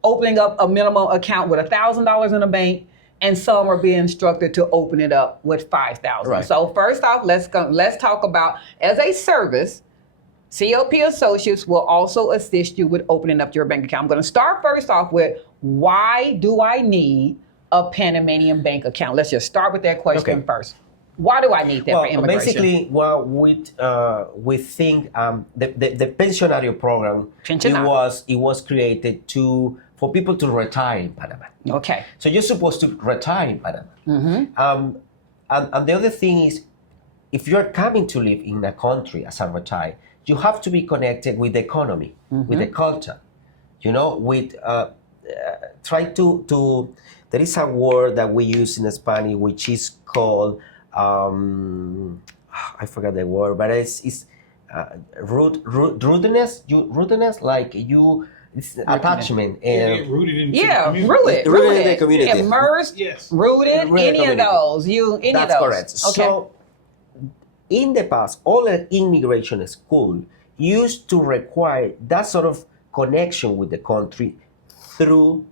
opening up a minimum account with $1,000 in a bank, and some are being instructed to open it up with $5,000. Right. So first off, let's talk about, as a service, CLP Associates will also assist you with opening up your bank account. I'm going to start first off with, why do I need a Panamanian bank account? Let's just start with that question first. Why do I need that for immigration? Basically, we think the Pensionado program, it was created for people to retire in Panama. Okay. So you're supposed to retire in Panama. Mm-hmm. And the other thing is, if you're coming to live in a country as a retired, you have to be connected with the economy, with the culture. You know, with try to. There is a word that we use in Spanish which is called I forgot the word, but it's rootedness. Rootedness, like you. It's attachment and rooted in rooted in the community. Immersed, yes, rooted. Any of those, That's correct. Okay. So, in the past, all the immigration school used to require that sort of connection with the country through.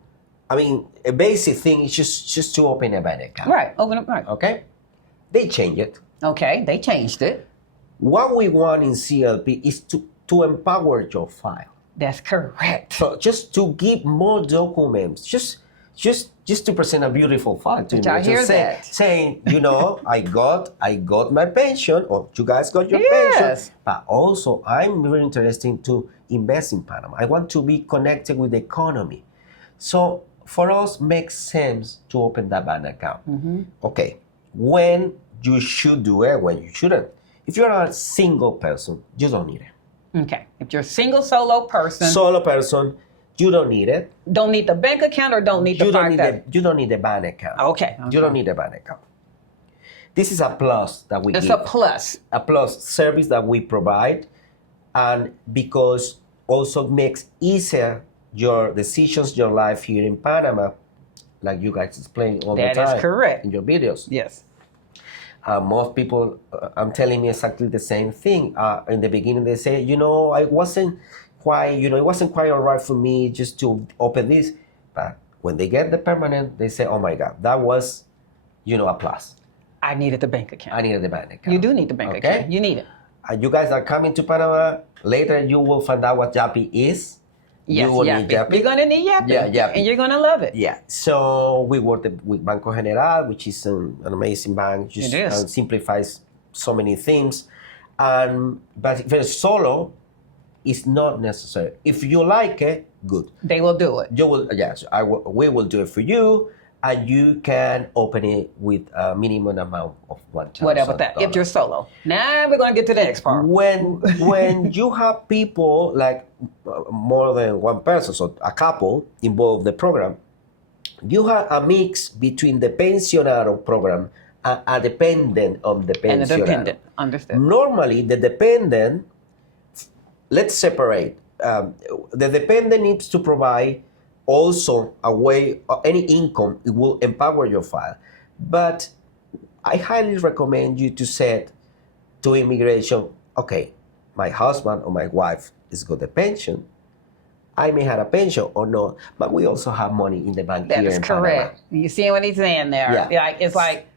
I mean, a basic thing is just to open a bank account. Right. Open up. Right. Okay. They changed it. Okay. They changed it. What we want in CLP is to empower your file. That's correct. So just to give more documents, just to present a beautiful file to you. Saying, you know, I got my pension, or you guys got your pension. But also, I'm very interested to invest in Panama. I want to be connected with the economy. So for us, makes sense to open that bank account. Mm-hmm. Okay, when you should do it, when you shouldn't. If you're a single person, you don't need it. Okay. If you're a single solo person, you don't need it. Don't need the bank account, or don't need the You don't need the bank account. Okay. You don't need the bank account. This is a plus that we give. It's a plus. A plus service that we provide, and because also makes easier your decisions, your life here in Panama, like you guys explain all the time. That is correct. In your videos. Yes. Most people are telling me exactly the same thing. In the beginning, they say, you know, it wasn't quite all right for me just to open this. But when they get the permanent, they say, oh my God, that was, a plus. I needed the bank account. I needed the bank account. You do need the bank account. You need it. You guys are coming to Panama. Later, you will find out what Yapi is. Yes, you will need Yapi. You're going to need Yapi. Yeah, Yapi. And you're going to love it. Yeah. So we worked with Banco General, which is an amazing bank. It is. And simplifies so many things. But if it's solo, it's not necessary. If you like it, good. They will do it. You will. Yes, we will do it for you. And you can open it with a minimum amount of $1,000. Whatever that, if you're solo. Now we're going to get to the next part. When you have people, like more than one person, so a couple involved in the program, you have a mix between the Pensionado program and a dependent of the Pensionado. And a dependent, understood. Normally, the dependent, let's separate. The dependent needs to provide also a way, any income, it will empower your file. But I highly recommend you to set to immigration, okay, my husband or my wife is got a pension. I may have a pension or not, but we also have money in the bank here in Panama. That is correct. You see what he's saying there? Yeah. It's like,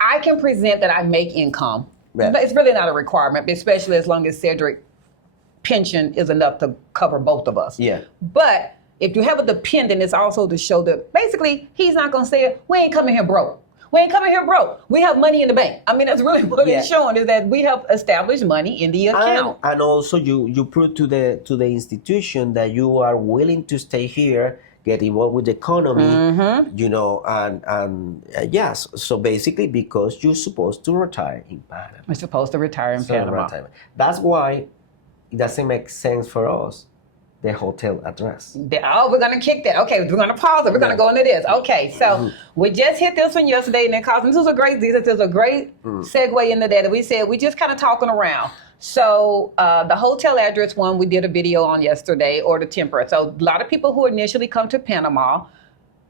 I can present that I make income, but it's really not a requirement, especially as long as Cedric pension is enough to cover both of us. Yeah. But if you have a dependent, it's also to show that basically he's not going to say, we ain't coming here broke. We ain't coming here broke. We have money in the bank. I mean, that's really what it's showing, is that we have established money in the account. And also you prove to the institution that you are willing to stay here, get involved with the economy, yes. So basically, because you're supposed to retire in Panama. We're supposed to retire in Panama. That's why it doesn't make sense for us. The hotel address. We're going to kick that. Okay, we're going to pause it. We're going to go into this. Okay, so we just hit this one yesterday, and then this was a great segue into that. We said we just kind of talking around. So the hotel address one, we did a video on yesterday, or the temporary. So a lot of people who initially come to Panama,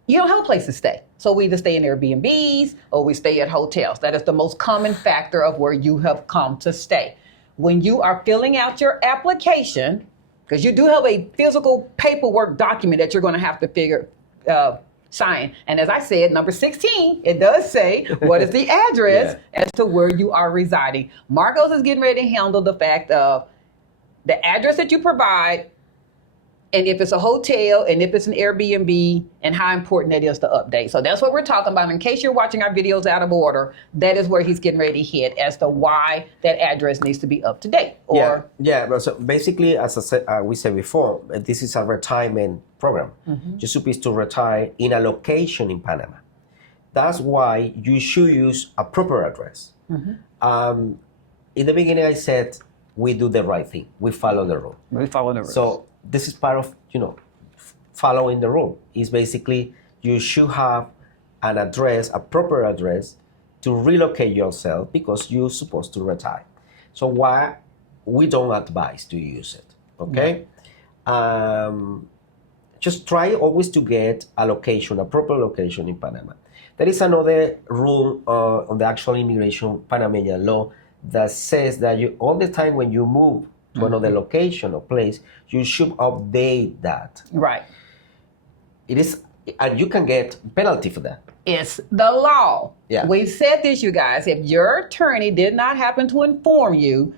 you don't have a place to stay. So we either stay in Airbnbs or we stay at hotels. That is the most common factor of where you have come to stay. When you are filling out your application, Because you do have a physical paperwork document that you're going to have to sign. And as I said, number 16, it does say what is the address as to where you are residing. Marcos is getting ready to handle the fact of the address that you provide, and if it's a hotel, and if it's an Airbnb, and how important that is to update. So that's what we're talking about. In case you're watching our videos out of order, that is where he's getting ready to hit as to why that address needs to be up to date. But so basically, as I said, we said before, this is a retirement program. You're supposed to retire in a location in Panama. That's why you should use a proper address. In the beginning, I said we do the right thing. We follow the rule. We follow the rules. So this is part of, following the rule. Is basically you should have an address, a proper address, to relocate yourself because you're supposed to retire. So why we don't advise to use it, okay? Just try always to get a location, a proper location in Panama. There is another rule on the actual immigration Panamanian law that says that you all the time when you move to another location or place, you should update that. Right. It is, and you can get penalty for that. It's the law. Yeah. We've said this, you guys. If your attorney did not happen to inform you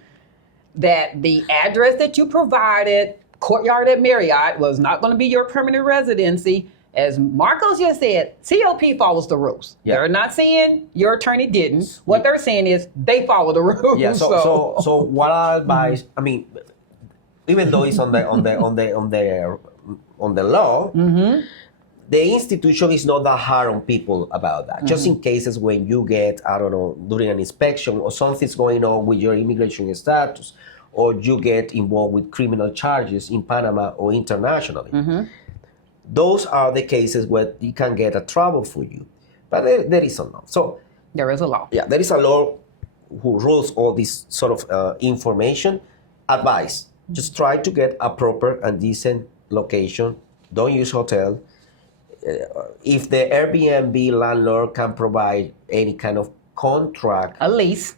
that the address that you provided, Courtyard at Marriott, was not going to be your permanent residency, as Marcos just said, CLP follows the rules. Yeah. They're not saying your attorney didn't. What they're saying is they follow the rules. Yeah. So what I advise, I mean, even though it's on the law, the institution is not that hard on people about that. Just in cases when you get, I don't know, during an inspection or something's going on with your immigration status, or you get involved with criminal charges in Panama or internationally. Those are the cases where you can get a trouble for you. But there is a law. So there is a law. Yeah, there is a law who rules all this sort of information. Advice, just try to get a proper and decent location. Don't use hotel. If the Airbnb landlord can provide any kind of contract, A lease,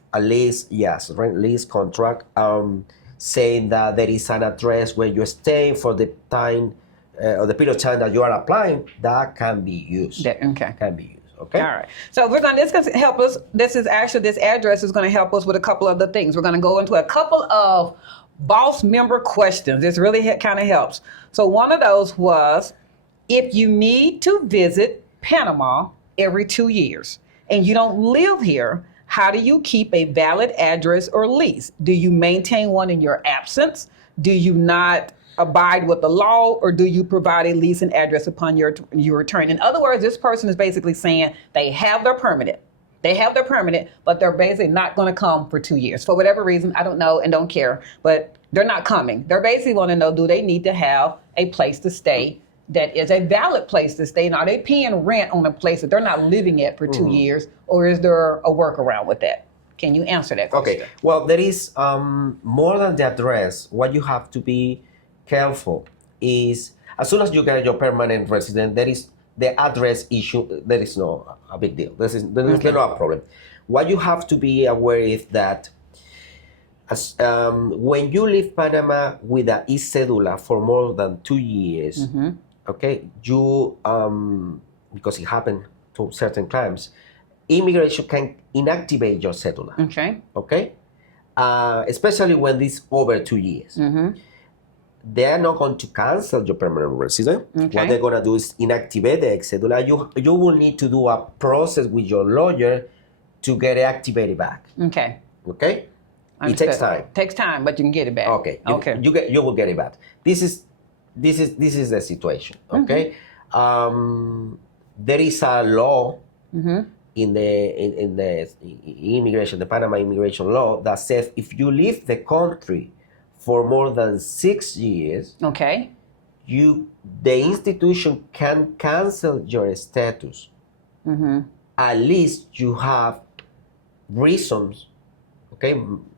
yes, lease contract, saying that there is an address where you stay for the time or the period of time that you are applying, that can be used. Okay. Can be used. Okay. All right. So this is help us. This address is going to help us with a couple of other things. We're going to go into a couple of boss member questions. This really kind of helps. So one of those was, if you need to visit Panama every 2 years and you don't live here, how do you keep a valid address or lease? Do you maintain one in your absence? Do you not abide with the law, or do you provide a lease and address upon your return? In other words, this person is basically saying they have their permanent. But they're basically not going to come for 2 years. For whatever reason, I don't know and don't care, but they're not coming. They're basically want to know, do they need to have a place to stay that is a valid place to stay? Now, are they paying rent on a place that they're not living at for 2 years, or is there a workaround with that? Can you answer that question? Okay. Well, there is more than the address. What you have to be careful is, as soon as you get your permanent resident, there is the address issue. There is no a big deal. There's no problem. What you have to be aware is that when you leave Panama with an e-cedula for more than 2 years, okay, you because it happened to certain times, immigration can inactivate your cedula. Okay, especially when it's over 2 years. They are not going to cancel your permanent residence. What they're going to do is inactivate the cedula. You will need to do a process with your lawyer to get it activated back. Okay. It takes time. Takes time, but you can get it back. Okay. You will get it back. This is the situation. Okay. There is a law in the immigration, the Panama immigration law, that says if you leave the country for more than 6 years, the institution can cancel your status. At least you have reasons,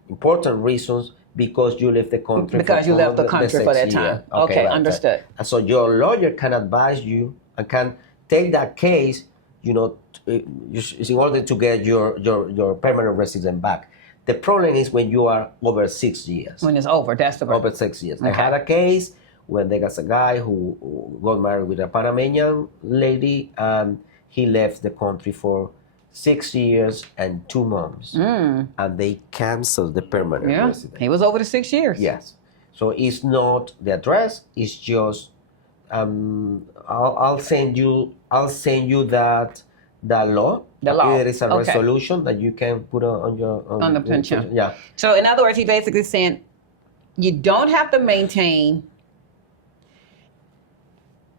important reasons, because you left the country. Because you left the country for that time. Okay, understood. And so your lawyer can advise you and can take that case, in order to get your permanent resident back. The problem is when you are over 6 years. When it's over, that's the Over 6 years. Okay. I had a case when there was a guy who got married with a Panamanian lady, and he left the country for 6 years and 2 months, and they canceled the permanent residence. He was over the 6 years. Yes. So it's not the address. It's just I'll send you that law. The law. There is a Okay. resolution that you can put on On the pension. Yeah. So in other words, he's basically saying you don't have to maintain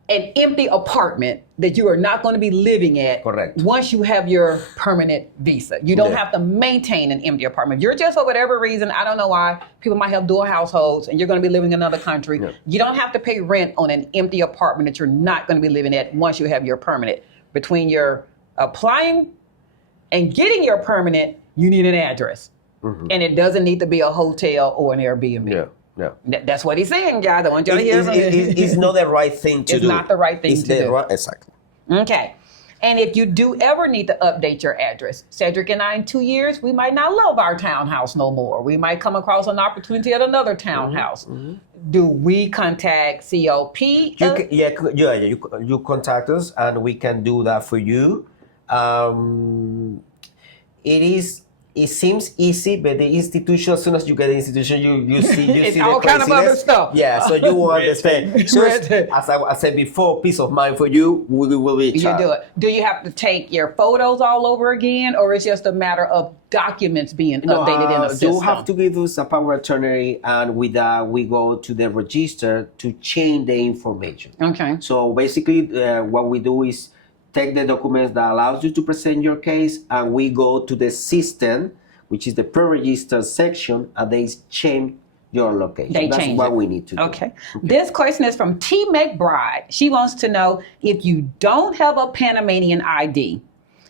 an empty apartment that you are not going to be living at. Correct. Once you have your permanent visa. You don't Yeah. have to maintain an empty apartment. If you're just for whatever reason, I don't know why, people might have dual households and you're going to be living in another country. Yeah. You don't have to pay rent on an empty apartment that you're not going to be living at once you have your permanent. Between your applying and getting your permanent, you need an address. Mm-hmm. And it doesn't need to be a hotel or an Airbnb. Yeah. Yeah. That's what he's saying, guys. I want y'all to hear from It's not the right thing to It's do. not the right thing It's to the do. right- exactly. Okay. And if you do ever need to update your address, Cedric and I in 2 years, we might not love our townhouse no more. We might come across an opportunity at another townhouse. Do we contact CLP? You contact us and we can do that for you. It seems easy, but the institution, as soon as you get the institution, you see It's the all kind of other craziness. stuff. Yeah, so you will understand. Red Just, tape. as I said before, peace of mind for you. We will be You do it. Do you have to take your photos all over again, or it's just a matter of documents being updated in the system? You have to give us a power of attorney, and with that, we go to the register to change the information. Okay. So basically, what we do is take the documents that allows you to present your case, and we go to the system, which is the pre-register section, and they change your location. They That's change what it. we need to do. Okay. This question is from T. McBride. She wants to know, if you don't have a Panamanian ID,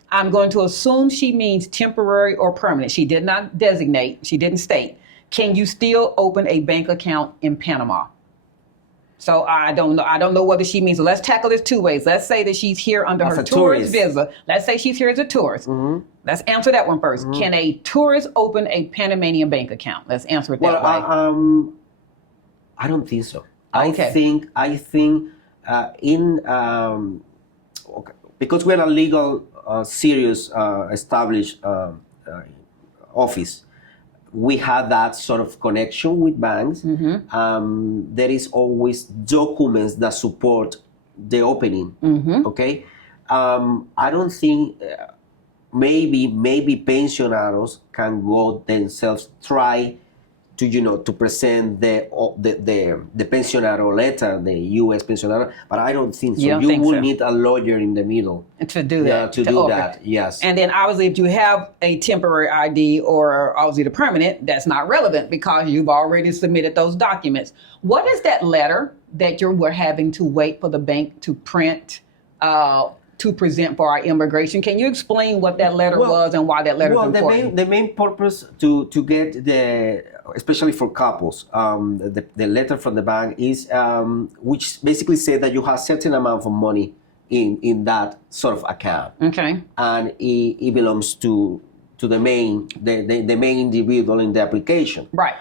I'm going to assume she means temporary or permanent. She did not designate. She didn't state. Can you still open a bank account in Panama? So I don't know. I don't know whether she means. So let's tackle this 2 ways. Let's say that she's here under As her a tourist tourist. visa. Let's say she's here as a tourist. Let's answer that one first. Can a tourist open a Panamanian bank account? Let's answer it that way. I don't think so. Okay. I think because we're a legal, serious, established office, we have that sort of connection with banks. There is always documents that support the opening. Okay, I don't think maybe pensionados can go themselves try to present the pensionado letter, the U.S. pensionado, but I don't think so. You don't You think will so? need a lawyer in the middle. To do that. to do open. that. Yes. And then obviously if you have a temporary ID or obviously the permanent, that's not relevant because you've already submitted those documents. What is that letter that we're having to wait for the bank to print to present for our immigration? Can you explain what that letter was and why that letter is important? The main purpose to get especially for couples, the letter from the bank is which basically says that you have certain amount of money in that sort of account. Okay. And it belongs to the main individual in the application. Right.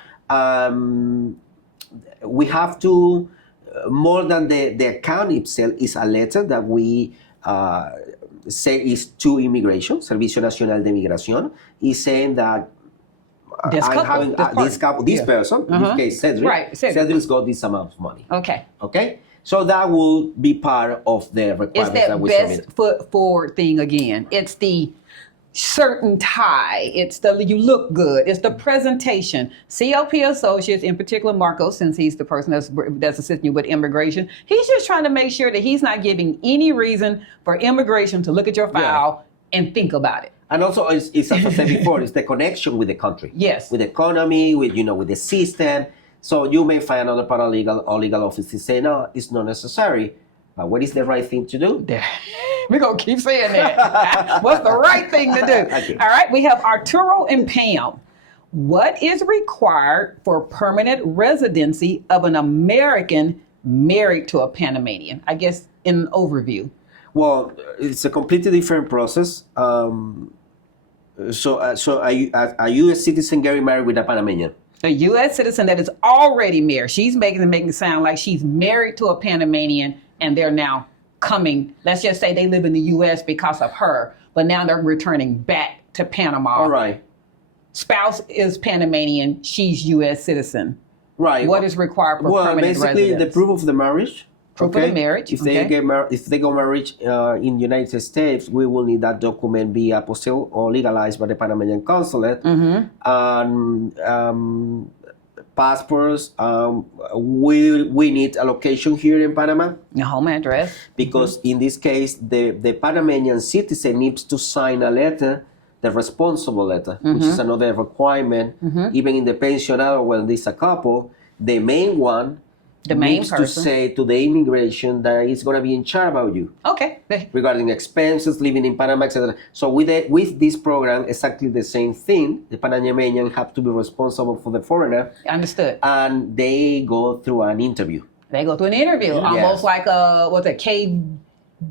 We have to, more than the account itself, is a letter that we say is to immigration, Servicio Nacional de Migración, is saying that This couple, this person, in this case Cedric, Right, Cedric. Cedric's got this amount of money. Okay. Okay? So that will be part of the It's requirements that that we best submit. foot forward thing again. It's the certain tie. It's the you look good. It's the presentation. CLP Associates, in particular Marcos, since he's the person that's assisting you with immigration, he's just trying to make sure that he's not giving any reason for immigration to look at your file and think about it. And also, it's as I said before, it's the connection with the country. Yes. With the economy, with the system. So you may find another paralegal or legal office say, no, it's not necessary. But what is the right thing to do? We're going to keep saying that. What's the right thing to do? Okay. All right, we have Arturo and Pam. What is required for permanent residency of an American married to a Panamanian? I guess in an overview. Well, it's a completely different process. So are you a citizen getting married with a Panamanian? A U.S. citizen that is already married. She's making it sound like she's married to a Panamanian, and they're now coming. Let's just say they live in the U.S. because of her, but now they're returning back to Panama. All right. Spouse is Panamanian. She's U.S. citizen. Right. What is required for permanent basically residence? the proof of the marriage. Proof of the marriage. If they get if they got married in the United States, we will need that document be apostilled or legalized by the Panamanian consulate. And passports. We need a location here in Panama. Your home address. Because in this case, the Panamanian citizen needs to sign a letter, the responsible letter, which is another requirement. Even in the Pensionado, when there's a couple, the main one needs to say to the immigration that he's going to be in charge about you. Okay. Regarding expenses, living in Panama, etc. So with this program, exactly the same thing. The Panamanian have to be responsible for the foreigner. Understood. And they go through an interview. They go through an interview, almost like what's a K.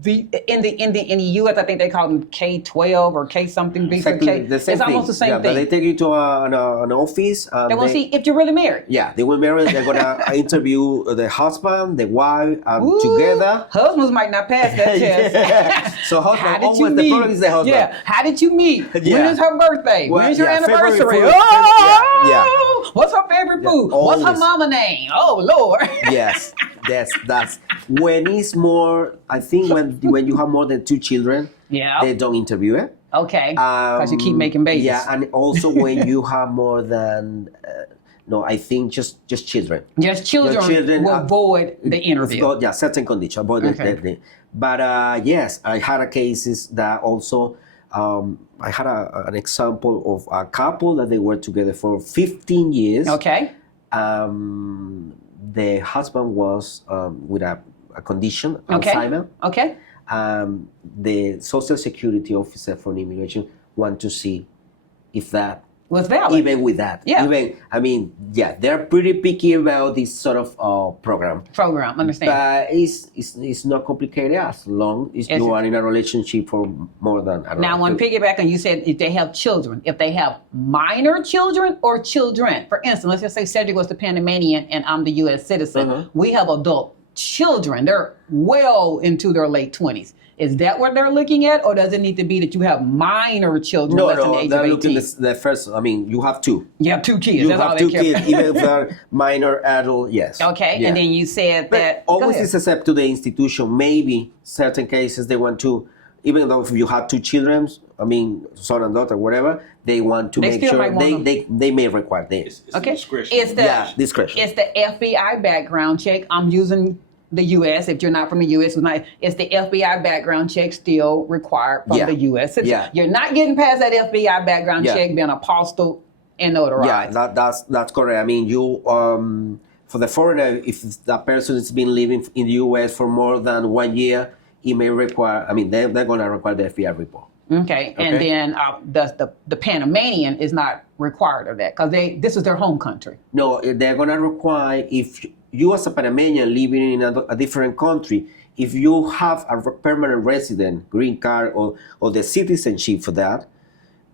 In the U.S., I think they call them K-12 or K something visa. Exactly the same it's almost the same thing. They take you to an office. They want to see if you're really married. Yeah, they will marry. They're gonna interview the husband, the wife, together. Husbands might not pass that test. So husband always the problem is the husband. Yeah. How did you meet? Yeah. When is her birthday? Well, when is your anniversary? Yeah. What's her favorite food? What's her mama name? Oh Lord. Yes. That's when it's more. I think when you have more than 2 children, they don't interview it. Okay, because you keep making babies. Yeah, and also when you have more than I think just children. Just children will avoid the interview. Certain conditions. But yes, I had cases that also. I had an example of a couple that they were together for 15 years. Okay. The husband was with a condition, Alzheimer. Okay. The Social Security officer for immigration want to see if that was valid. Even with that. Yeah. They're pretty picky about this sort of program. Understand. But it's not complicated as long as you are in a relationship for more than, Now, when piggyback on you said if they have children, if they have minor children or children. For instance, let's just say Cedric was the Panamanian and I'm the U.S. citizen. We have adult children. They're well into their late 20s. Is that what they're looking at, or does it need to be that you have minor children less than the age of 18? They're looking at the first. You have 2. You have 2 kids. You have 2 kids, even if they're minor, adult. Yes. Okay, and then you said that always is accept to the institution. Maybe certain cases they want to, even though if you have 2 children, son and daughter, whatever, they want to make sure they may require this. It's discretion. Discretion. It's the FBI background check. I'm using the U.S. If you're not from the U.S., it's the FBI background check still required from the U.S. citizen. You're not getting past that FBI background check being apostilled and notarized. Yeah, that's correct. You for the foreigner, if that person has been living in the U.S. for more than 1 year, it may require. They're going to require the FBI report. Okay, and then the Panamanian is not required of that because this is their home country. No, they're going to require if you as a Panamanian living in a different country, if you have a permanent resident, green card, or the citizenship for that,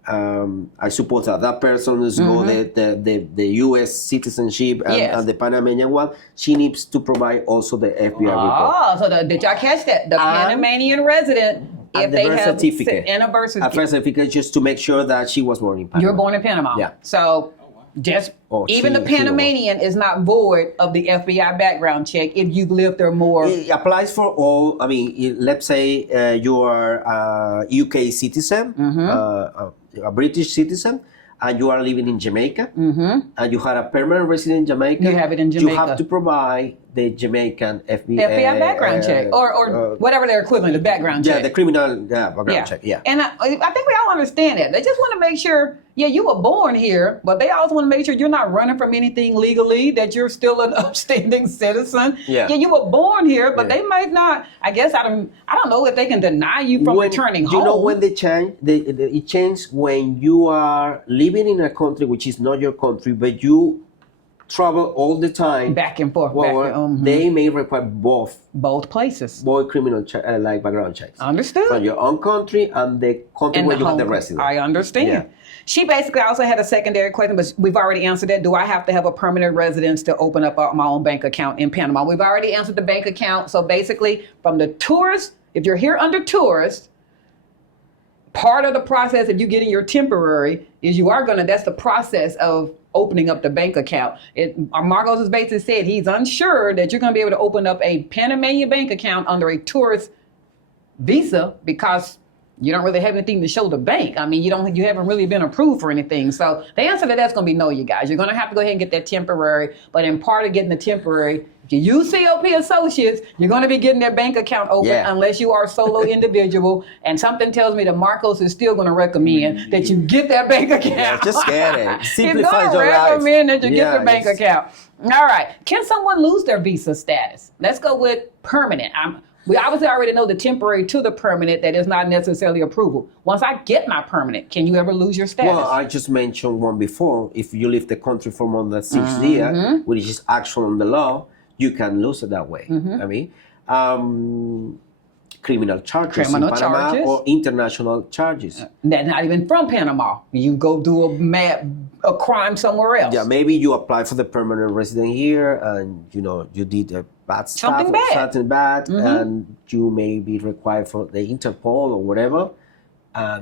I suppose that person is the U.S. citizenship and the Panamanian one, she needs to provide also the FBI report. Oh, so did y'all catch that? The Panamanian resident, if they have a birth certificate, just to make sure that she was born in Panama. You're born in Panama. Yeah. So even the Panamanian is not void of the FBI background check if you've lived there more. It applies for all. Let's say you are a UK citizen, a British citizen, and you are living in Jamaica, and you had a permanent resident in Jamaica. You have it in Jamaica. You have to provide the Jamaican FBI background check, or whatever their equivalent of background check. Yeah, the criminal background check. Yeah, and I think we all understand that. They just want to make sure. Yeah, you were born here, but they also want to make sure you're not running from anything legally, that you're still an upstanding citizen. Yeah, you were born here, but they might not. I guess I don't know if they can deny you from returning home. You know when they change? It changes when you are living in a country which is not your country, but you travel all the time, back and forth. They may require both places, both criminal like background checks. Understood. From your own country and the country where you have the residence. I understand. Yeah. She basically also had a secondary question, but we've already answered that. Do I have to have a permanent residence to open up my own bank account in Panama? We've already answered the bank account. So basically, from the tourist, if you're here under tourist, part of the process of you getting your temporary is that's the process of opening up the bank account. Marcos has basically said he's unsure that you're going to be able to open up a Panamanian bank account under a tourist visa because you don't really have anything to show the bank. I mean, you haven't really been approved for anything. So the answer to that's going to be no, you guys. You're going to have to go ahead and get that temporary. But in part of getting the temporary, if you use CLP Associates, you're going to be getting their bank account open unless you are a solo individual. And something tells me that Marcos is still going to recommend that you get that bank account. Yeah, just get it. He's Simplifies your life. going to recommend that you get your bank account. All right. Can someone lose their visa status? Let's go with permanent. We obviously already know the temporary to the permanent that is not necessarily approval. Once I get my permanent, can you ever lose your status? Well, I just mentioned one before. If you leave the country for more than 6 years, which is actual on the law, you can lose it that way. I mean, criminal charges in Panama or international charges. That's not even from Panama. You go do a crime somewhere else. Yeah, maybe you apply for the permanent resident here and, you did a bad stuff, something bad, and you may be required for the Interpol or whatever.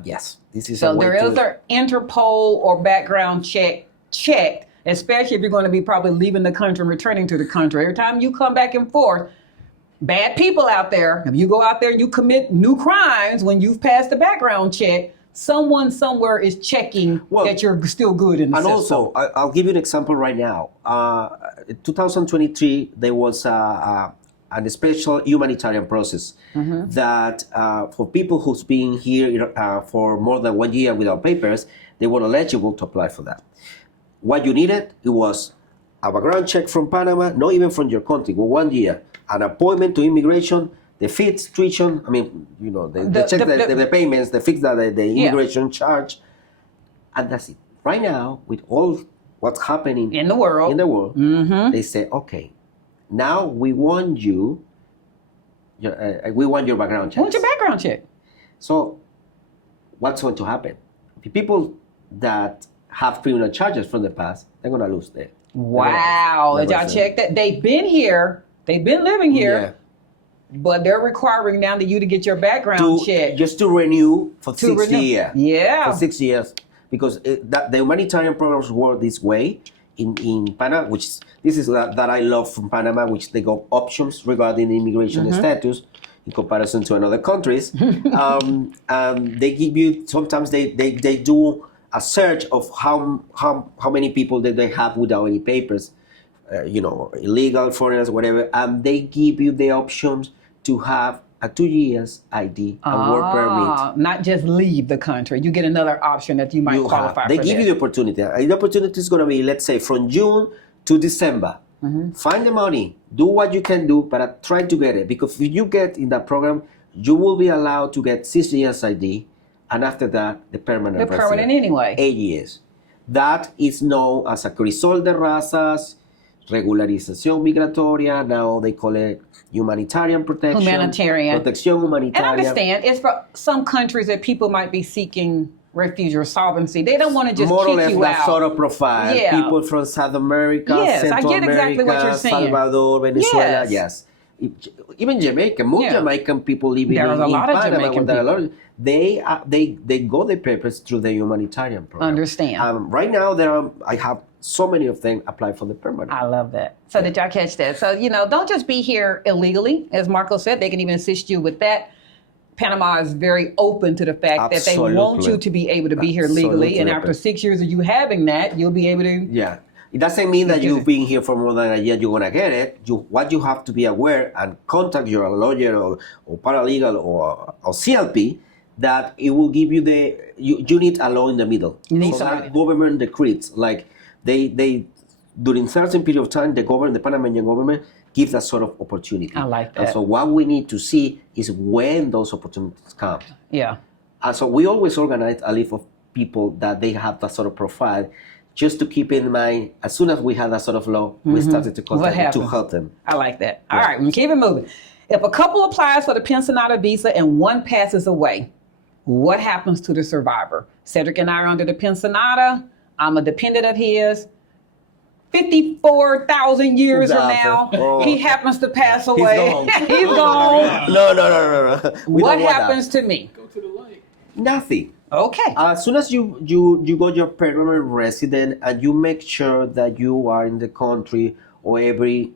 Yes, this is so there is an Interpol or background checked, especially if you're going to be probably leaving the country and returning to the country. Every time you come back and forth, bad people out there, if you go out there and you commit new crimes when you've passed the background check, someone somewhere is checking that you're still good in the system. And also, I'll give you an example right now. 2023, there was a special humanitarian process that for people who's been here for more than 1 year without papers, they were eligible to apply for that. What you needed, it was a background check from Panama, not even from your country, but 1 year, an appointment to immigration, the fees, tuition, I mean, they check the payments, the fees that the immigration charge, and that's it. Right now, with all what's happening in the world, they say, okay, now we want your background check. We want your background check. So, what's going to happen? The people that have criminal charges from the past, they're going to lose their. Wow! Did y'all check that? They've been here. They've been living here. Yeah. But they're requiring now that you to get your background check. Just to renew for 6 years. Yeah. For 6 years. Because the humanitarian programs work this way in Panama, this is that I love from Panama, which they got options regarding immigration status in comparison to other countries. They give you, sometimes they do a search of how many people that they have without any papers. Illegal foreigners, whatever, and they give you the options to have a 2 years ID and work permit. Not just leave the country. You get another option that you might qualify for. They give you the opportunity. The opportunity is going to be, let's say, from June to December. Find the money, do what you can do, but try to get it. Because if you get in that program, you will be allowed to get 6 years ID, and after that, the permanent resident. The permanent anyway. 8 years. That is known as a crisol de razas, regularización migratoria, now they call it humanitarian protection. Protección humanitaria. And I understand, it's for some countries that people might be seeking refuge or solvency. They don't want to just more kick or less you that out. sort of profile. Yeah. People from South America, yes, Central I get exactly America, what you're saying. Salvador, Venezuela, yes. Even Jamaica, most Jamaican people living in Panama, they got the papers through the humanitarian program. Understand. Right now, I have so many of them apply for the permanent. I love that. So did y'all catch that? So, don't just be here illegally. As Marco said, they can even assist you with that. Panama is very open to the fact that they want you to be able to be here legally. And after 6 years of you having that, you'll be able to. Yeah. It doesn't mean that you've been here for more than a year, you're going to get it. What you have to be aware and contact your lawyer or paralegal or CLP, that it will give you you need a law in the middle. You need that government decrees, like they during certain period of time, the Panamanian government gives that sort of opportunity. I like that. And so what we need to see is when those opportunities come. Yeah. And so we always organize a list of people that they have that sort of profile just to keep in mind, as soon as we had that sort of law, we started to contact them to help them. I like that. All right, we keep it moving. If a couple applies for the Pensionado visa and one passes away, what happens to the survivor? Cedric and I are under the Pensionado. I'm a dependent of his. 54,000 years from now, he happens to pass away. He's gone. No. What happens to me? Go to the lake. Nothing. Okay. As soon as you got your permanent resident and you make sure that you are in the country, or every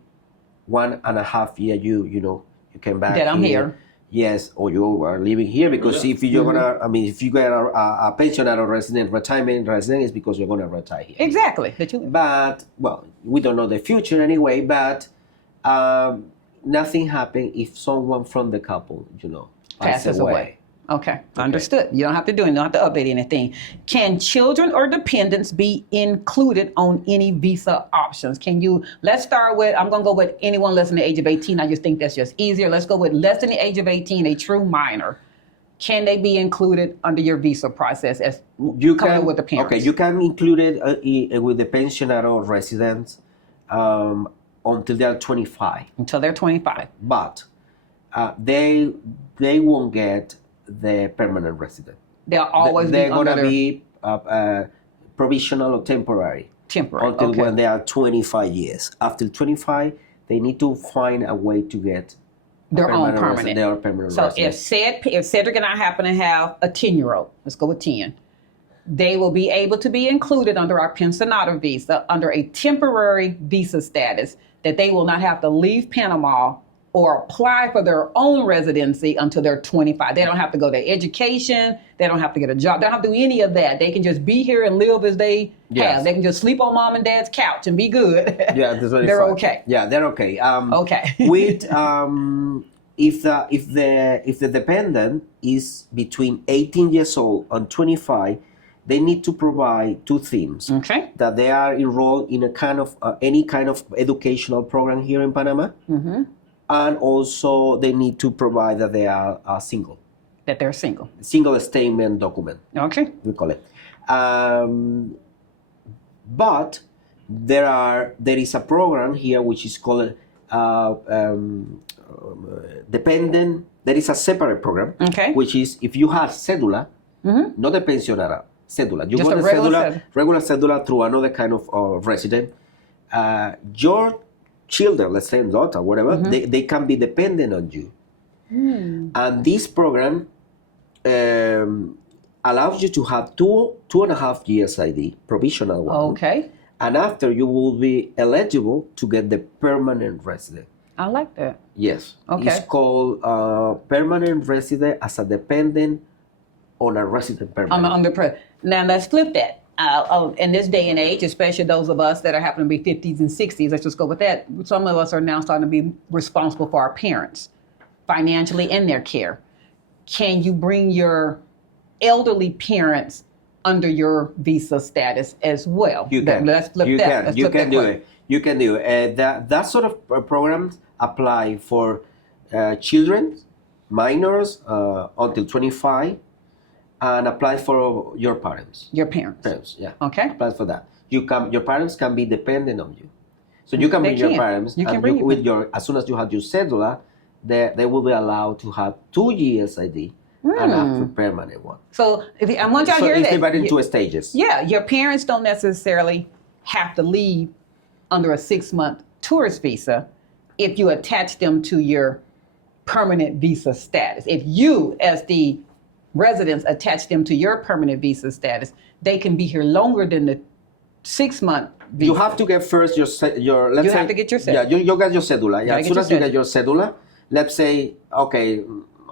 1.5 years you came back. That I'm here. Yes, or you are living here, because if you're gonna, if you get a pensionado resident, retirement resident, it's because you're gonna retire here. Exactly. But we don't know the future anyway. But nothing happened if someone from the couple, passes away. Okay, understood. You don't have to do it. You don't have to update anything. Can children or dependents be included on any visa options? Let's start with, I'm going to go with anyone less than the age of 18. I just think that's just easier. Let's go with less than the age of 18, a true minor. Can they be included under your visa process as coming with the parents? Okay, you can include it with the pensionado residents until they're 25. Until they're 25. But they won't get the permanent resident. They'll always they're going to be provisional or temporary. Until when they are 25 years. After 25, they need to find a way to get their own permanent. Their permanent so resident. if Cedric and I happen to have a 10-year-old, let's go with 10, they will be able to be included under our Pensionado visa under a temporary visa status, that they will not have to leave Panama or apply for their own residency until they're 25. They don't have to go to education. They don't have to get a job. They don't have to do any of that. They can just be here and live as they have. They can just sleep on mom and dad's couch and be good. Yeah, they're okay. Yeah, they're okay. Okay. With if the dependent is between 18 years old and 25, they need to provide two things. Okay. That they are enrolled in a kind of any kind of educational program here in Panama. Mm-hmm. And also, they need to provide that they are single. That they're single. Single statement document. Okay. We call it. But there is a program here which is called dependent. There is a separate program. Okay. Which is if you have cedula, not a pensionada, cedula. You just got a regular cedula through another kind of resident. Your children, let's say daughter, whatever, they can be dependent on you. And this program allows you to have 2.5 years ID, provisional one. Okay. And after, you will be eligible to get the permanent resident. I like that. Yes. Okay. It's called permanent resident as a dependent on a resident permanent. Now, let's flip that. In this day and age, especially those of us that are happen to be 50s and 60s, let's just go with that. Some of us are now starting to be responsible for our parents financially and their care. Can you bring your elderly parents under your visa status as well? You can. Let's flip that. You can do it. You can do it. That sort of programs apply for children, minors until 25. And apply for your parents. Your parents. Parents, yeah. Okay. Apply for that. Your parents can be dependent on you. So you can bring your parents. You can bring as soon as you have your cedula, they will be allowed to have 2 years ID and after permanent one. So I want y'all to hear that. It's divided in 2 stages. Yeah, your parents don't necessarily have to leave under a 6-month tourist visa if you attach them to your permanent visa status. If you, as the residents, attach them to your permanent visa status, they can be here longer than the 6-month visa. You have to get first your let's say, have to get your cedula. Yeah, you get your cedula. Yeah, as soon as you get your cedula, let's say, okay,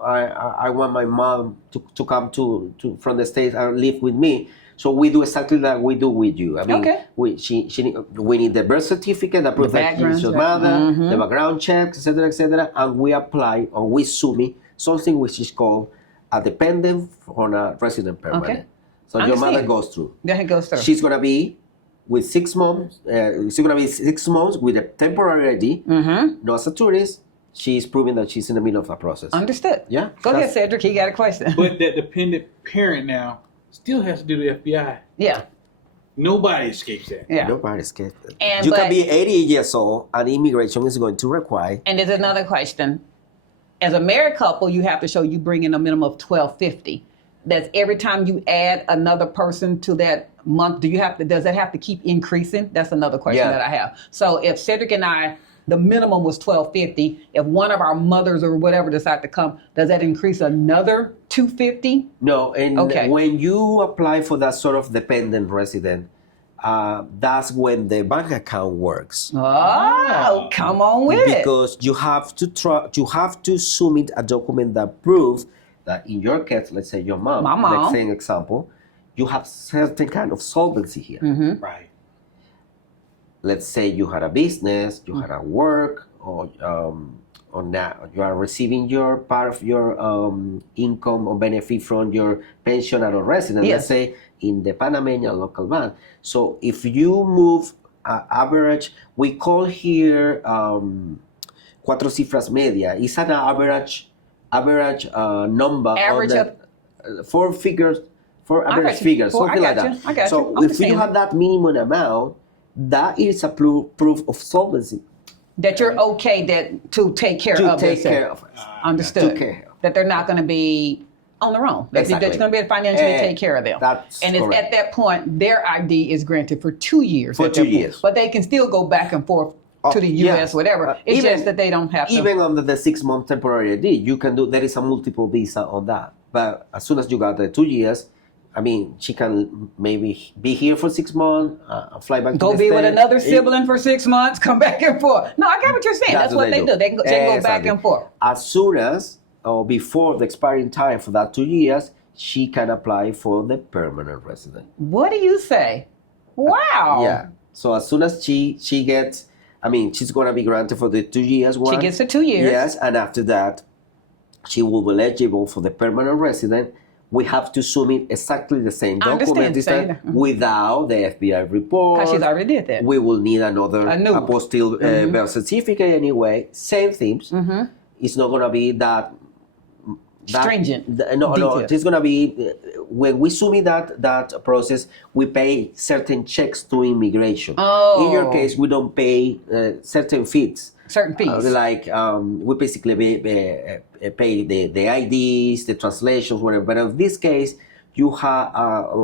I want my mom to come to from the States and live with me. So we do exactly like we do with you. I mean, we need the birth certificate, the proof that she's your mother, the background check, etc., and we apply or we submit something which is called a dependent on a resident permanent. Okay. So your mother goes through. Yeah, it goes through. She's gonna be with 6 months. She's gonna be 6 months with a temporary ID. Not as a tourist. She's proving that she's in the middle of a process. Understood. Yeah. Go ahead, Cedric. You got a question. But that dependent parent now still has to do the FBI. Yeah. Nobody escapes that. Yeah. Nobody escapes it. And- You but- can be 80 years old, and immigration is going to require. And there's another question. As a married couple, you have to show you bring in a minimum of $1,250. That's every time you add another person to that month. Does that have to keep increasing? That's another question Yeah. that I have. So if Cedric and I, the minimum was $1,250. If one of our mothers or whatever decide to come, does that increase another $250? No, and Okay. when you apply for that sort of dependent resident, that's when the bank account works. Oh, come on with it. Because you have to submit a document that proves that in your case, let's say your mom, My mom. let's say an example, you have certain kind of solvency here. Mm-hmm. Right. Let's say you had a business, you had a work, or now you are receiving your part of your income or benefit from your Pensionado resident, Yes. let's say in the Panamanian local bank. So if you move average, we call here cuatro cifras media. It's an average number. Average on the, four figures, four average got you. figures, Four, something I like got that. you. I got So you. if you Understand. have that minimum amount, that is a proof of solvency That you're okay to take care to of take yourself. care of it. Understood. To care. That they're not going to be on their own. That Exactly. you're going to be able to financially Eh, take care of them. that's and it's correct. at that point, their ID is granted for 2 years. For at 2 that point. years. But they can still go back and forth to the yeah. U.S., whatever. It's Even- just that they don't have to. Even under the 6-month temporary ID, you can do. There is a multiple visa on that. But as soon as you got the 2 years, I mean, she can maybe be here for 6 months, fly back. Go to the be with States. another sibling for 6 months, come back and forth. No, I got what you're saying. That's what they do. They can go back Exactly. and forth. As soon as or before the expiring time for that 2 years, she can apply for the permanent resident. What do you say? Wow. Yeah. So as soon as she gets, I mean, she's gonna be granted for the 2 years one. She gets the 2 years. Yes, and after that, she will be eligible for the permanent resident. We have to submit exactly the same I understand, document this same. time without the FBI report. Because she's already did that. We will need another A new one. apostille birth certificate anyway. Same things. It's not gonna be that Stringent. No, detailed. it's gonna be when we submit that process, we pay certain checks to immigration. Oh. In your case, we don't pay certain fees. Certain fees. We basically pay the IDs, the translations, whatever. But in this case, you have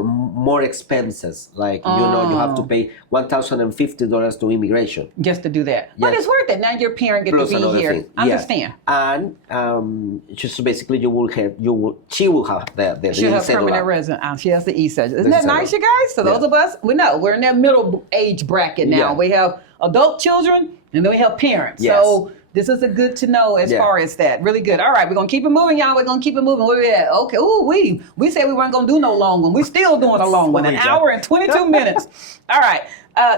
more expenses. Like you have to pay $1,050 to immigration. Just to do that. But Yes. it's worth it. Now your parent get Plus to be another here. thing. Understand. Yeah. And just basically, she will have the She'll have cedula. permanent resident. She has the e-cedula. Isn't The that nice, cedula. you guys? So those Yeah. of us, we know we're in that middle age bracket now. Yeah. We have adult children and then we have parents. Yes. So this is a good to know as Yeah. far as that. Really good. All right, we're gonna keep it moving, y'all. We're gonna keep it moving. Where we at? Okay. Ooh, we said we weren't gonna do no long one. We're still doing a long one. An hour and 22 minutes. All right.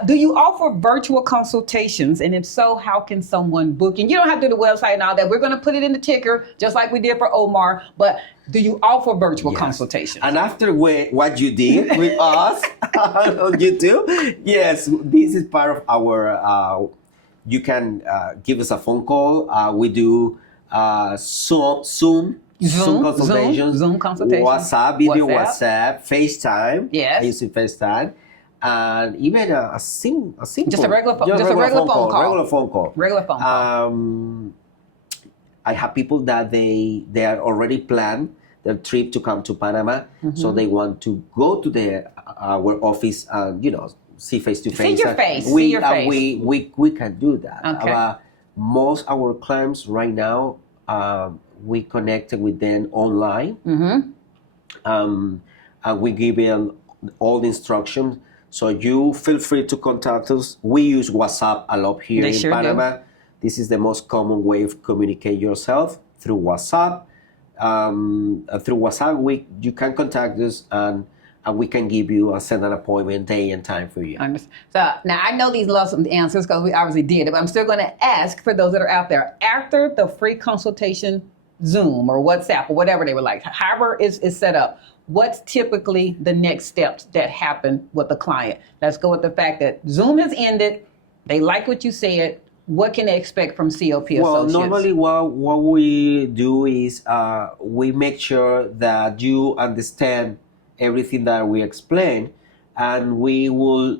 Do you offer virtual consultations? And if so, how can someone book? And you don't have to do the website and all that. We're going to put it in the ticker, just like we did for Omar. But do you offer virtual Yes. consultations? And after what you did with us on YouTube, yes, this is part of our. You can give us a phone call. We do Zoom consultations, Zoom consultations. WhatsApp, video WhatsApp, FaceTime. Yes. I use FaceTime. And even a simple, Just a regular phone call. Regular phone call. Regular phone call. I have people that they are already planned their trip to come to Panama, so they want to go to our office and see face to face. See your face. We See your face. we can do that. Okay. Most our clients right now, we connected with them online, and we give them all the instructions. So you feel free to contact us. We use WhatsApp a lot here They in sure Panama. do. This is the most common way of communicate yourself through WhatsApp. Through WhatsApp, you can contact us and we can give you send an appointment day and time for you. So now I know these lots of answers because we obviously did it, but I'm still going to ask for those that are out there after the free consultation, Zoom or WhatsApp or whatever they were like, however is set up. What's typically the next steps that happen with the client? Let's go with the fact that Zoom has ended. They like what you said. What can they expect from CLP Well, Associates? normally what we do is we make sure that you understand everything that we explain, and we're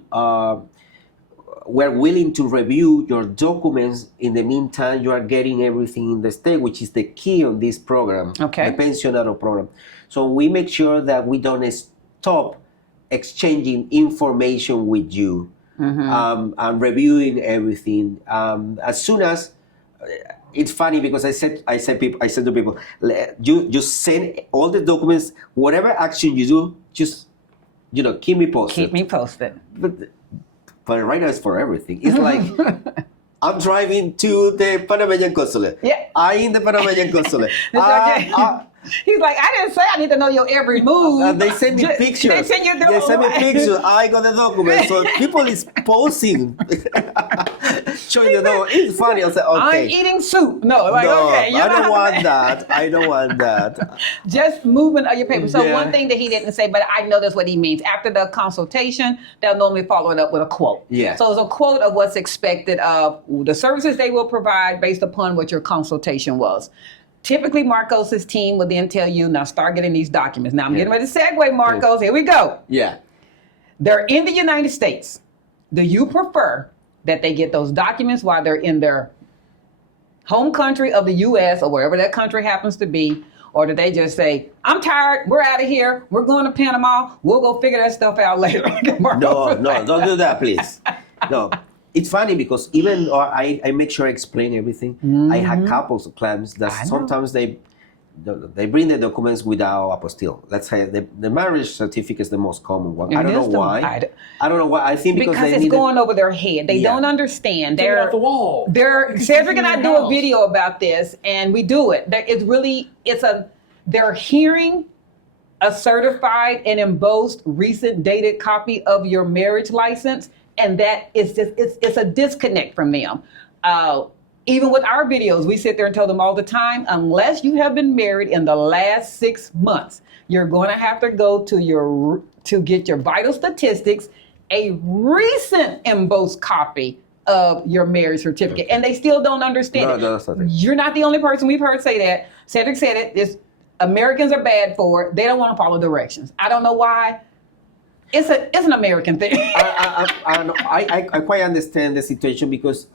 willing to review your documents. In the meantime, you are getting everything in the state, which is the key on this program, Okay. the Pensionado program. So we make sure that we don't stop exchanging information with you, and reviewing everything. As soon as it's funny because I said to people, you just send all the documents, whatever action you do, just keep me posted. Keep me posted. But right now it's for everything. It's like I'm driving to the Panamanian consulate. Yeah. I'm in the Panamanian consulate. He's like, I didn't say I need to know your every move. They send me pictures. They send you They send me pictures. I got the document. So people is posing, showing the document. It's funny. I say, okay. I'm eating soup. No, like, No, okay. I don't want that. I don't want that. Just movement of your paper. So Yeah. one thing that he didn't say, but I know that's what he means. After the consultation, they'll normally follow it up with a quote. Yeah. So it's a quote of what's expected of the services they will provide based upon what your consultation was. Typically, Marcos's team will then tell you, now start getting these documents. Now I'm getting ready to segue, Marcos. Here we go. Yeah. They're in the United States. Do you prefer that they get those documents while they're in their home country of the U.S. or wherever that country happens to be? Or do they just say, I'm tired, we're out of here, we're going to Panama, we'll go figure that stuff out later? No, don't do that, please. No. It's funny because even though I make sure I explain everything, I had couples of clients that sometimes they bring the documents without apostille. Let's say the marriage certificate is the most common one. I don't know why. I don't know why. I think because it's going over their head. They don't understand. Get it off the wall. Cedric and I do a video about this, and we do it. They're hearing a certified and embossed recent dated copy of your marriage license, and that is just it's a disconnect from them. Even with our videos, we sit there and tell them all the time, unless you have been married in the last 6 months, you're going to have to go to get your vital statistics, a recent embossed copy of your marriage certificate. And they still don't understand it. You're not the only person we've heard say that. Cedric said it. Americans are bad for it. They don't want to follow directions. I don't know why. It's an American thing. I quite understand the situation because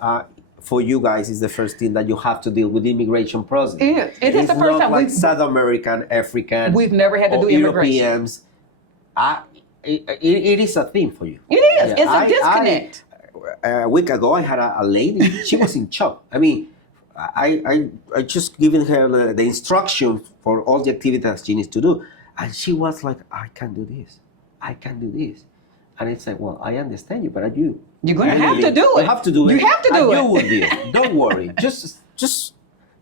for you guys, it's the first thing that you have to deal with the immigration process. It is the first time. Like South American, African. We've never had to do immigration. Europeans. It is a thing for you. It is. It's a disconnect. A week ago, I had a lady. She was in shock. I mean, I just given her the instruction for all the activities she needs to do, and she was like, "I can't do this. I can't do this." And it's like, well, I understand you, but you're going to have to do it. You have to do it. You have to do it. You will do it. Don't worry. Just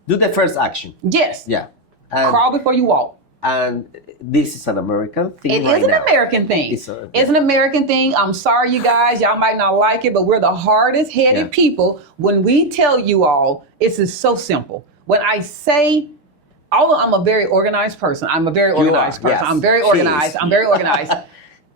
do the first action. Yes. Yeah. Crawl before you walk. And this is an American thing. It is an American thing. It's an American thing. I'm sorry, you guys. Y'all might not like it, but we're the hardest headed people. When we tell you all, it's so simple. When I say, although I'm a very organized person, I'm very organized. I'm very organized.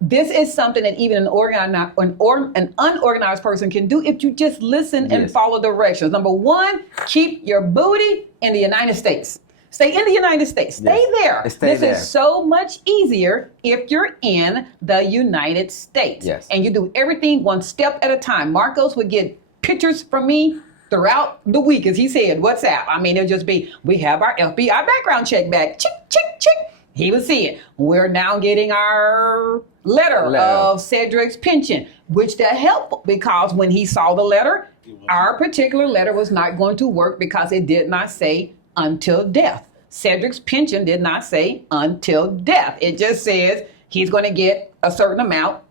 This is something that even an unorganized person can do if you just listen and follow directions. Number one, keep your booty in the United States. Stay in the United States. Stay there. This is so much easier if you're in the United States. Yes. And you do everything one step at a time. Marcos would get pictures from me throughout the week, as he said, WhatsApp. I mean, it'll just be, we have our FBI background check back. Chick, chick, chick. He would see it. We're now getting our letter of Cedric's pension, which that helped because when he saw the letter, our particular letter was not going to work because it did not say until death. Cedric's pension did not say until death. It just says he's going to get a certain amount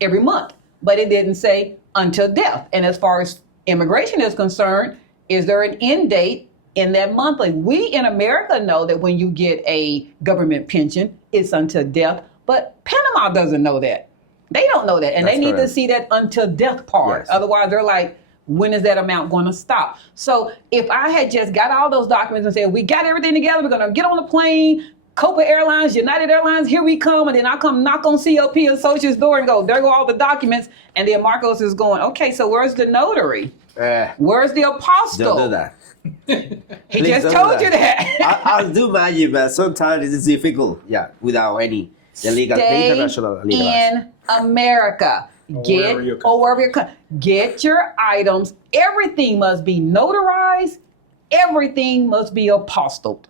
every month, but it didn't say until death. And as far as immigration is concerned, is there an end date in that monthly? We in America know that when you get a government pension, it's until death, but Panama doesn't know that. They don't know that, and they need to see that until death part. Yes. Otherwise, they're like, when is that amount going to stop? So if I had just got all those documents and said, we got everything together, we're going to get on the plane, Copa Airlines, United Airlines, here we come, and then I come knock on CLP Associates door and go, there go all the documents, and then Marcos is going, okay, so where's the notary? Where's the apostle? Don't do that. He just told you that. I'll do magic, but sometimes it's difficult. Yeah, without any international legal. In America. Get your items. Everything must be notarized. Everything must be apostilled.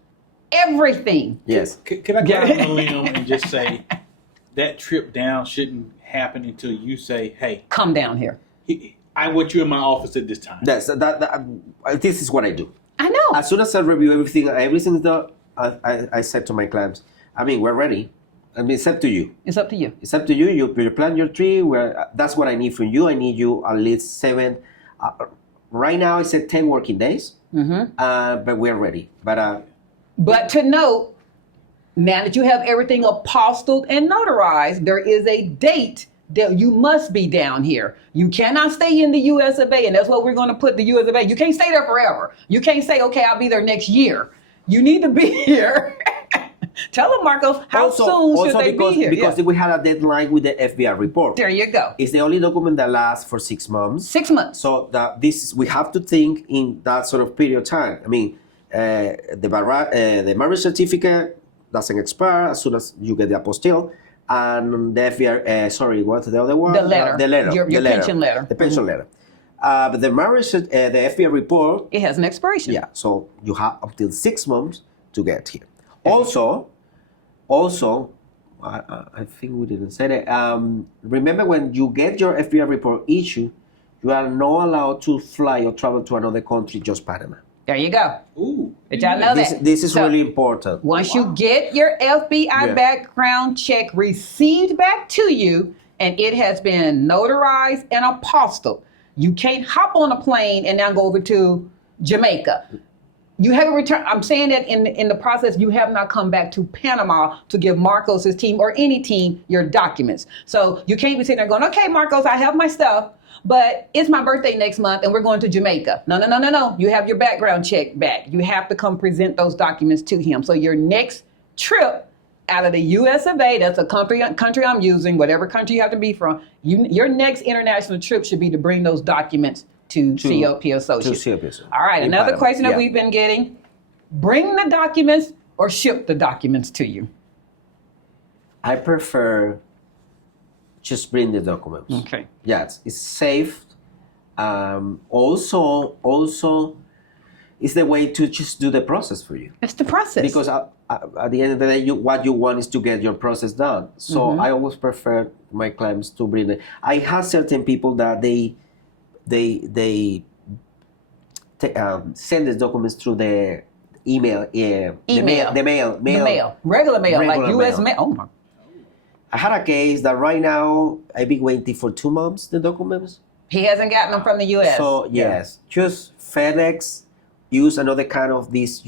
Everything. Yes. Can I get on a limb and just say that trip down shouldn't happen until you say, "Hey, come down here." I want you in my office at this time. This is what I do. I know. As soon as I review everything that I said to my clients, I mean, we're ready. I mean, it's up to you. It's up to you. It's up to you. You plan your trip. That's what I need from you. I need you at least 7. Right now, it's at 10 working days. But we're ready. But to note, now that you have everything apostilled and notarized, there is a date that you must be down here. You cannot stay in the U.S. of A, and that's what we're going to put the U.S. of A. You can't stay there forever. You can't say, okay, I'll be there next year. You need to be here. Tell them, Marcos, how soon should they be here? Because we had a deadline with the FBI report. There you go. It's the only document that lasts for 6 months. 6 months. So we have to think in that sort of period of time. I mean, the marriage certificate doesn't expire as soon as you get the apostille. And the FBI, what's the other one? The letter. The letter. Your pension letter. The pension letter. But the marriage, the FBI report. It has an expiration. Yeah, so you have until 6 months to get here. Also, I think we didn't say that. Remember, when you get your FBI report issued, you are not allowed to fly or travel to another country, just Panama. There you go. Ooh. Did y'all know that? This is really important. Once you get your FBI background check received back to you, and it has been notarized and apostilled, you can't hop on a plane and now go over to Jamaica. You haven't returned. I'm saying that in the process, you have not come back to Panama to give Marcos' team or any team your documents. So you can't be sitting there going, okay, Marcos, I have my stuff, but it's my birthday next month and we're going to Jamaica. No. You have your background check back. You have to come present those documents to him. So your next trip out of the U.S. of A, that's a country I'm using, whatever country you have to be from, your next international trip should be to bring those documents to CLP Associates. To CLP Associates. All right, another question that we've been getting, bring the documents or ship the documents to you? I prefer just bring the documents. Okay. Yes, it's safe. Also, it's the way to just do the process for you. It's the process. Because at the end of the day, what you want is to get your process done. So I always prefer my clients to bring it. I have certain people that they send the documents through the email. The mail. Regular mail, like U.S. mail. Oh my. I had a case that right now I've been waiting for 2 months, the documents. He hasn't gotten them from the U.S. So yes, just FedEx use another kind of this,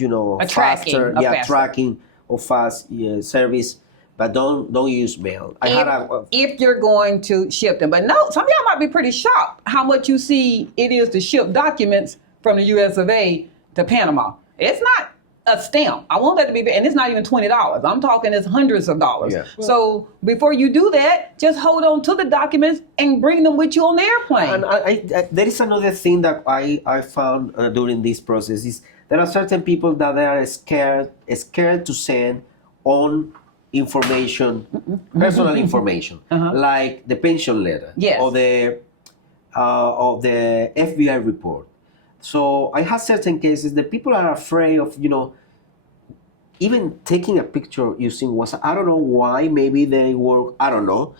faster. tracking or fast service, but don't use mail. If you're going to ship them, but no, some of y'all might be pretty shocked how much you see it is to ship documents from the U.S. of A. to Panama. It's not a stamp. I want that to be, and it's not even $20. I'm talking it's hundreds of dollars. Yeah. So before you do that, just hold on to the documents and bring them with you on the airplane. And there is another thing that I found during this process is there are certain people that they are scared to send on information, personal information, like the pension letter or the FBI report. So I have certain cases that people are afraid of, even taking a picture using WhatsApp. I don't know why. Maybe they were, I don't know.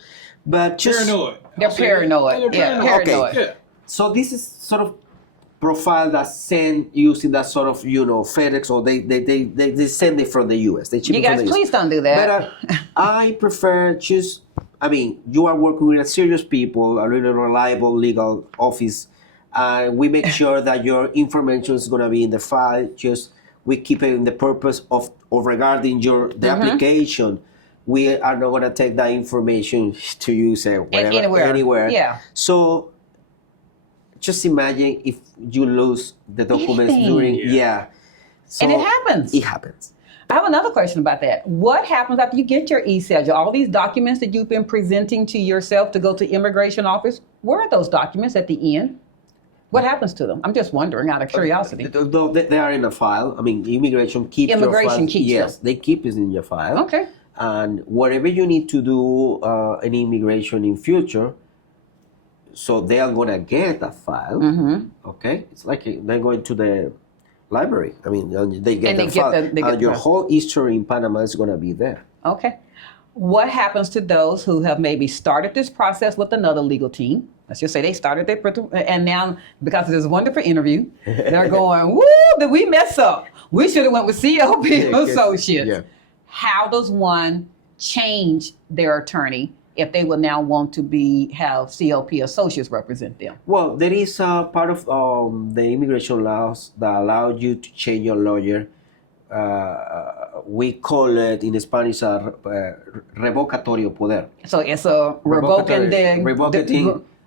But just paranoid. They're paranoid. Paranoid. Okay. So this is sort of profile that's sent using that sort of, FedEx, or they send it from the US. They ship you it from guys, the US. please don't do that. But I prefer you are working with serious people, a really reliable legal office. We make sure that your information is going to be in the file. We keep it in the purpose of regarding the application. We are not going to take that information to use it anywhere. Yeah. So just imagine if you lose the documents during. So and it happens. It happens. I have another question about that. What happens after you get your e-schedule? All these documents that you've been presenting to yourself to go to immigration office, where are those documents at the end? What happens to them? I'm just wondering out of curiosity. They are in a file. I mean, immigration keeps your file. Keeps Yes, them. they keep it in your file. Okay. and whatever you need to do an immigration in future, so they are gonna get that file. Okay, it's like they're going to the library. I mean, they get the file, and your whole history in Panama is gonna be there. Okay. What happens to those who have maybe started this process with another legal team? Let's just say they started their, and now because of this wonderful interview, they're going, woo, did we mess up? We should have went with CLP Associates. Yeah. How does one change their attorney if they will now want to have CLP Associates represent them? Well, there is a part of the immigration laws that allow you to change your lawyer. We call it in Spanish revocatorio poder. So it's a revoking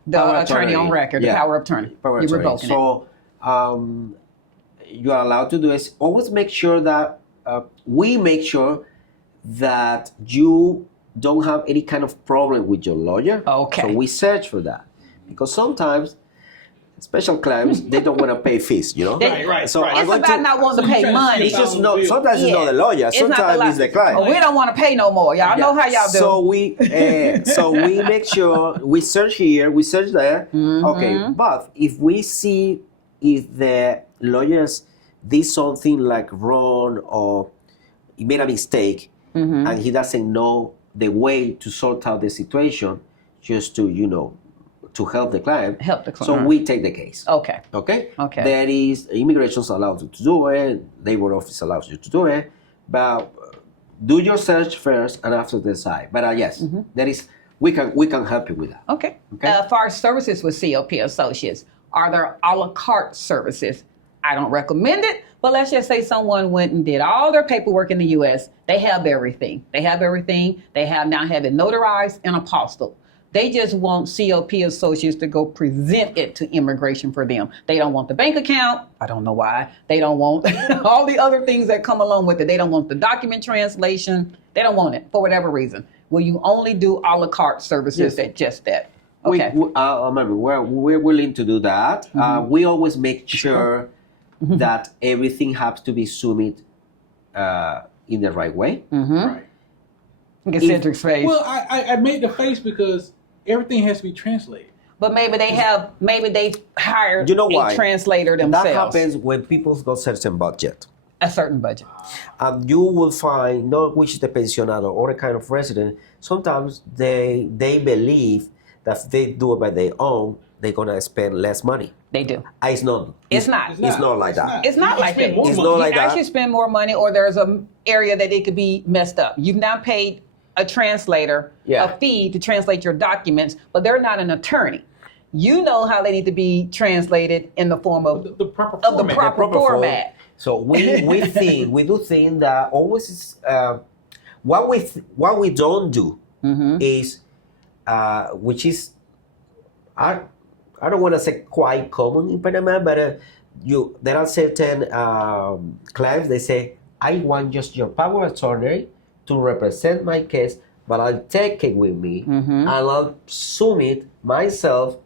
the attorney on record, the power of attorney. You're revoking so, you are allowed to do is always make sure that we make sure that you don't have any kind of problem with your lawyer. Okay. So we search for that because sometimes special clients they don't want to pay fees, you know. Right. So it's about not wanting to pay money. It's just sometimes it's not the lawyer. Sometimes it's the client. Oh, we don't want to pay no more. Y'all know how y'all do. So we make sure we search here, we search there. Okay, but if we see if the lawyers did something like wrong or he made a mistake and he doesn't know the way to sort out the situation, just to to help the client. So we take the case. Okay. There is immigration's allows you to do it. Labor office allows you to do it, but do your search first and after decide. But yes, there is. We can help you with that. Okay. As far as services with CLP Associates, are there a la carte services? I don't recommend it, but let's just say someone went and did all their paperwork in the U.S. They have everything. They now have it notarized and apostilled. They just want CLP Associates to go present it to immigration for them. They don't want the bank account. I don't know why. They don't want all the other things that come along with it. They don't want the document translation. They don't want it for whatever reason. Will you only do a la carte services at just that? Okay. We're willing to do that. We always make sure that everything has to be submitted in the right way. Right. Cassandra face. Well, I made the face because everything has to be translated. But maybe they hired a translator themselves. That happens when people got certain budget. A certain budget. You will find, not which is the pensionado or a kind of resident, sometimes they believe that if they do it by their own, they're going to spend less money. They do. It's not. It's not like that. It's not like that. It's not like that. You actually spend more money, or there's an area that it could be messed up. You've now paid a translator a fee to translate your documents, but they're not an attorney. You know how they need to be translated in the form of the proper format. So we do think that always is, what we don't do is which is I don't want to say quite common in Panama, but there are certain clients, they say, I want just your power of attorney to represent my case, but I'll take it with me and I'll submit myself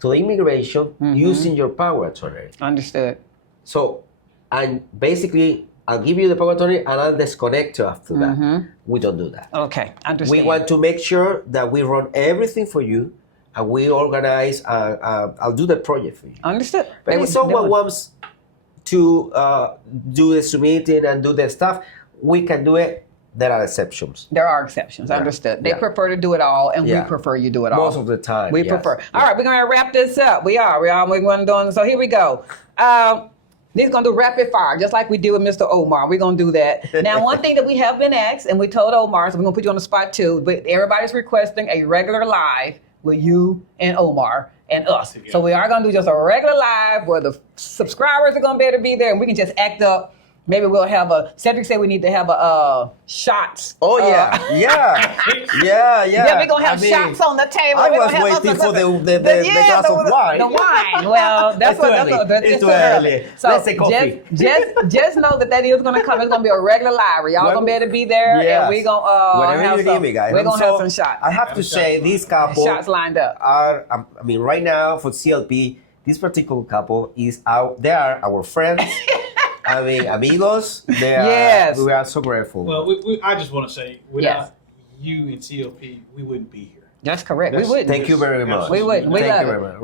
to immigration using your power of attorney. Understood. So, and basically, I'll give you the power of attorney and I'll disconnect you after that. We don't do that. Okay, understand. We want to make sure that we run everything for you and we organize, I'll do the project for you. Understood. But if someone wants to do the submitting and do the stuff, we can do it. There are exceptions. Understood. They prefer to do it all, and we prefer you do it all. Most of the time, we prefer. All right, we're going to wrap this up. We're going to do. So here we go. This is going to do rapid fire, just like we did with Mr. Omar. We're going to do that. Now, one thing that we have been asked, and we told Omar, so we're going to put you on the spot too, but everybody's requesting a regular live with you and Omar and us. So we are going to do just a regular live where the subscribers are going to be able to be there, and we can just act up. Maybe we'll have Cedric said we need to have shots. Oh, yeah. Yeah, we're going to have shots on the table. I was waiting for the glass of wine. The wine. Well, that's it's too early. So let's say coffee. Just know that is going to come. It's going to be a regular live. Y'all going to be able to be there. Yes. And we're going to whatever you need me, guys. We're going to have some shots. I have to say, these couple shots lined up. Right now for CLP, this particular couple they are our friends. I mean, amigos, Yes. we are so grateful. Well, I just want to say, without you and CLP, we wouldn't be here. That's correct. That's- We wouldn't. Thank you very much. We wouldn't. We Thank love you very it.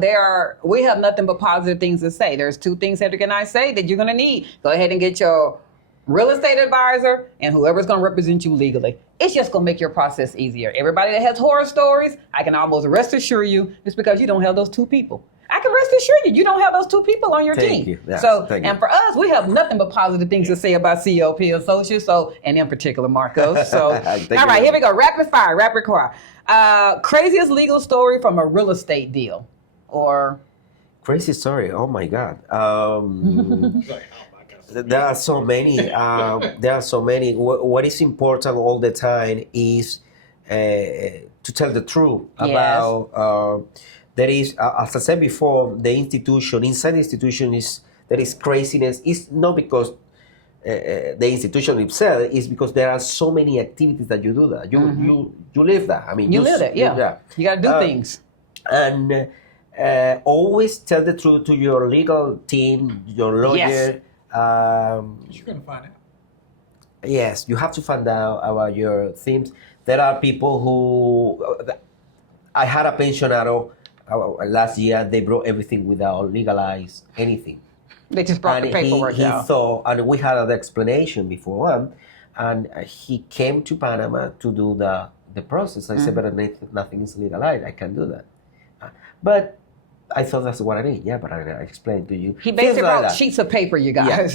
much. We have nothing but positive things to say. There's two things Cedric and I say that you're going to need. Go ahead and get your real estate advisor and whoever's going to represent you legally. It's just going to make your process easier. Everybody that has horror stories, I can almost rest assure you it's because you don't have those two people. I can rest assure you don't have those two people on your Thank team. you. Yes, So, thank you. and for us, we have nothing but positive things to say about CLP Associates. So, and in particular, Marcos. So, all Thank you. right, here we go. Rapid fire. Craziest legal story from a real estate deal, or Crazy story. Oh my God. It's like, oh my God. There are so many. There are so many. What is important all the time is to tell the truth about. There is, as I said before, the institution inside the institution there is craziness. It's not because the institution itself. It's because there are so many activities that you do that. You live that. I mean, you live it. Yeah, you got to do things. And always tell the truth to your legal team, your lawyer. Yes. You're going to find out. Yes, you have to find out about your themes. There are people who. I had a pensionado last year. They brought everything without legalize anything. They just brought the paperwork he out. thought, and we had an explanation before one, and he came to Panama to do the process. I said, but nothing is legalized. I can't do that. But I thought that's what I need. Yeah, but I explained to you. He basically Things like brought sheets of paper, you guys.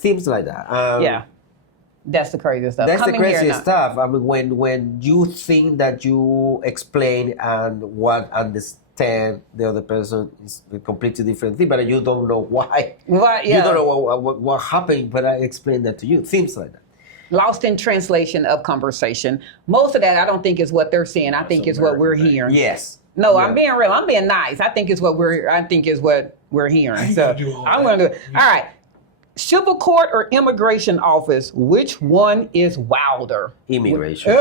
things like that. Yeah. That's the craziest stuff. That's Come the in here craziest now. stuff. I mean, when you think that you explain and understand the other person is a completely different thing, but you don't know why. Right, You yeah. don't know what happened, but I explained that to you. Things like that. Lost in translation of conversation. Most of that I don't think is what they're saying. I think is what we're hearing. Yes. No, Yeah. I'm being real. I'm being nice. I think is what we're hearing. So gonna do all I'm that. going to do it. All right. Civil court or immigration office, which one is wilder? Immigration.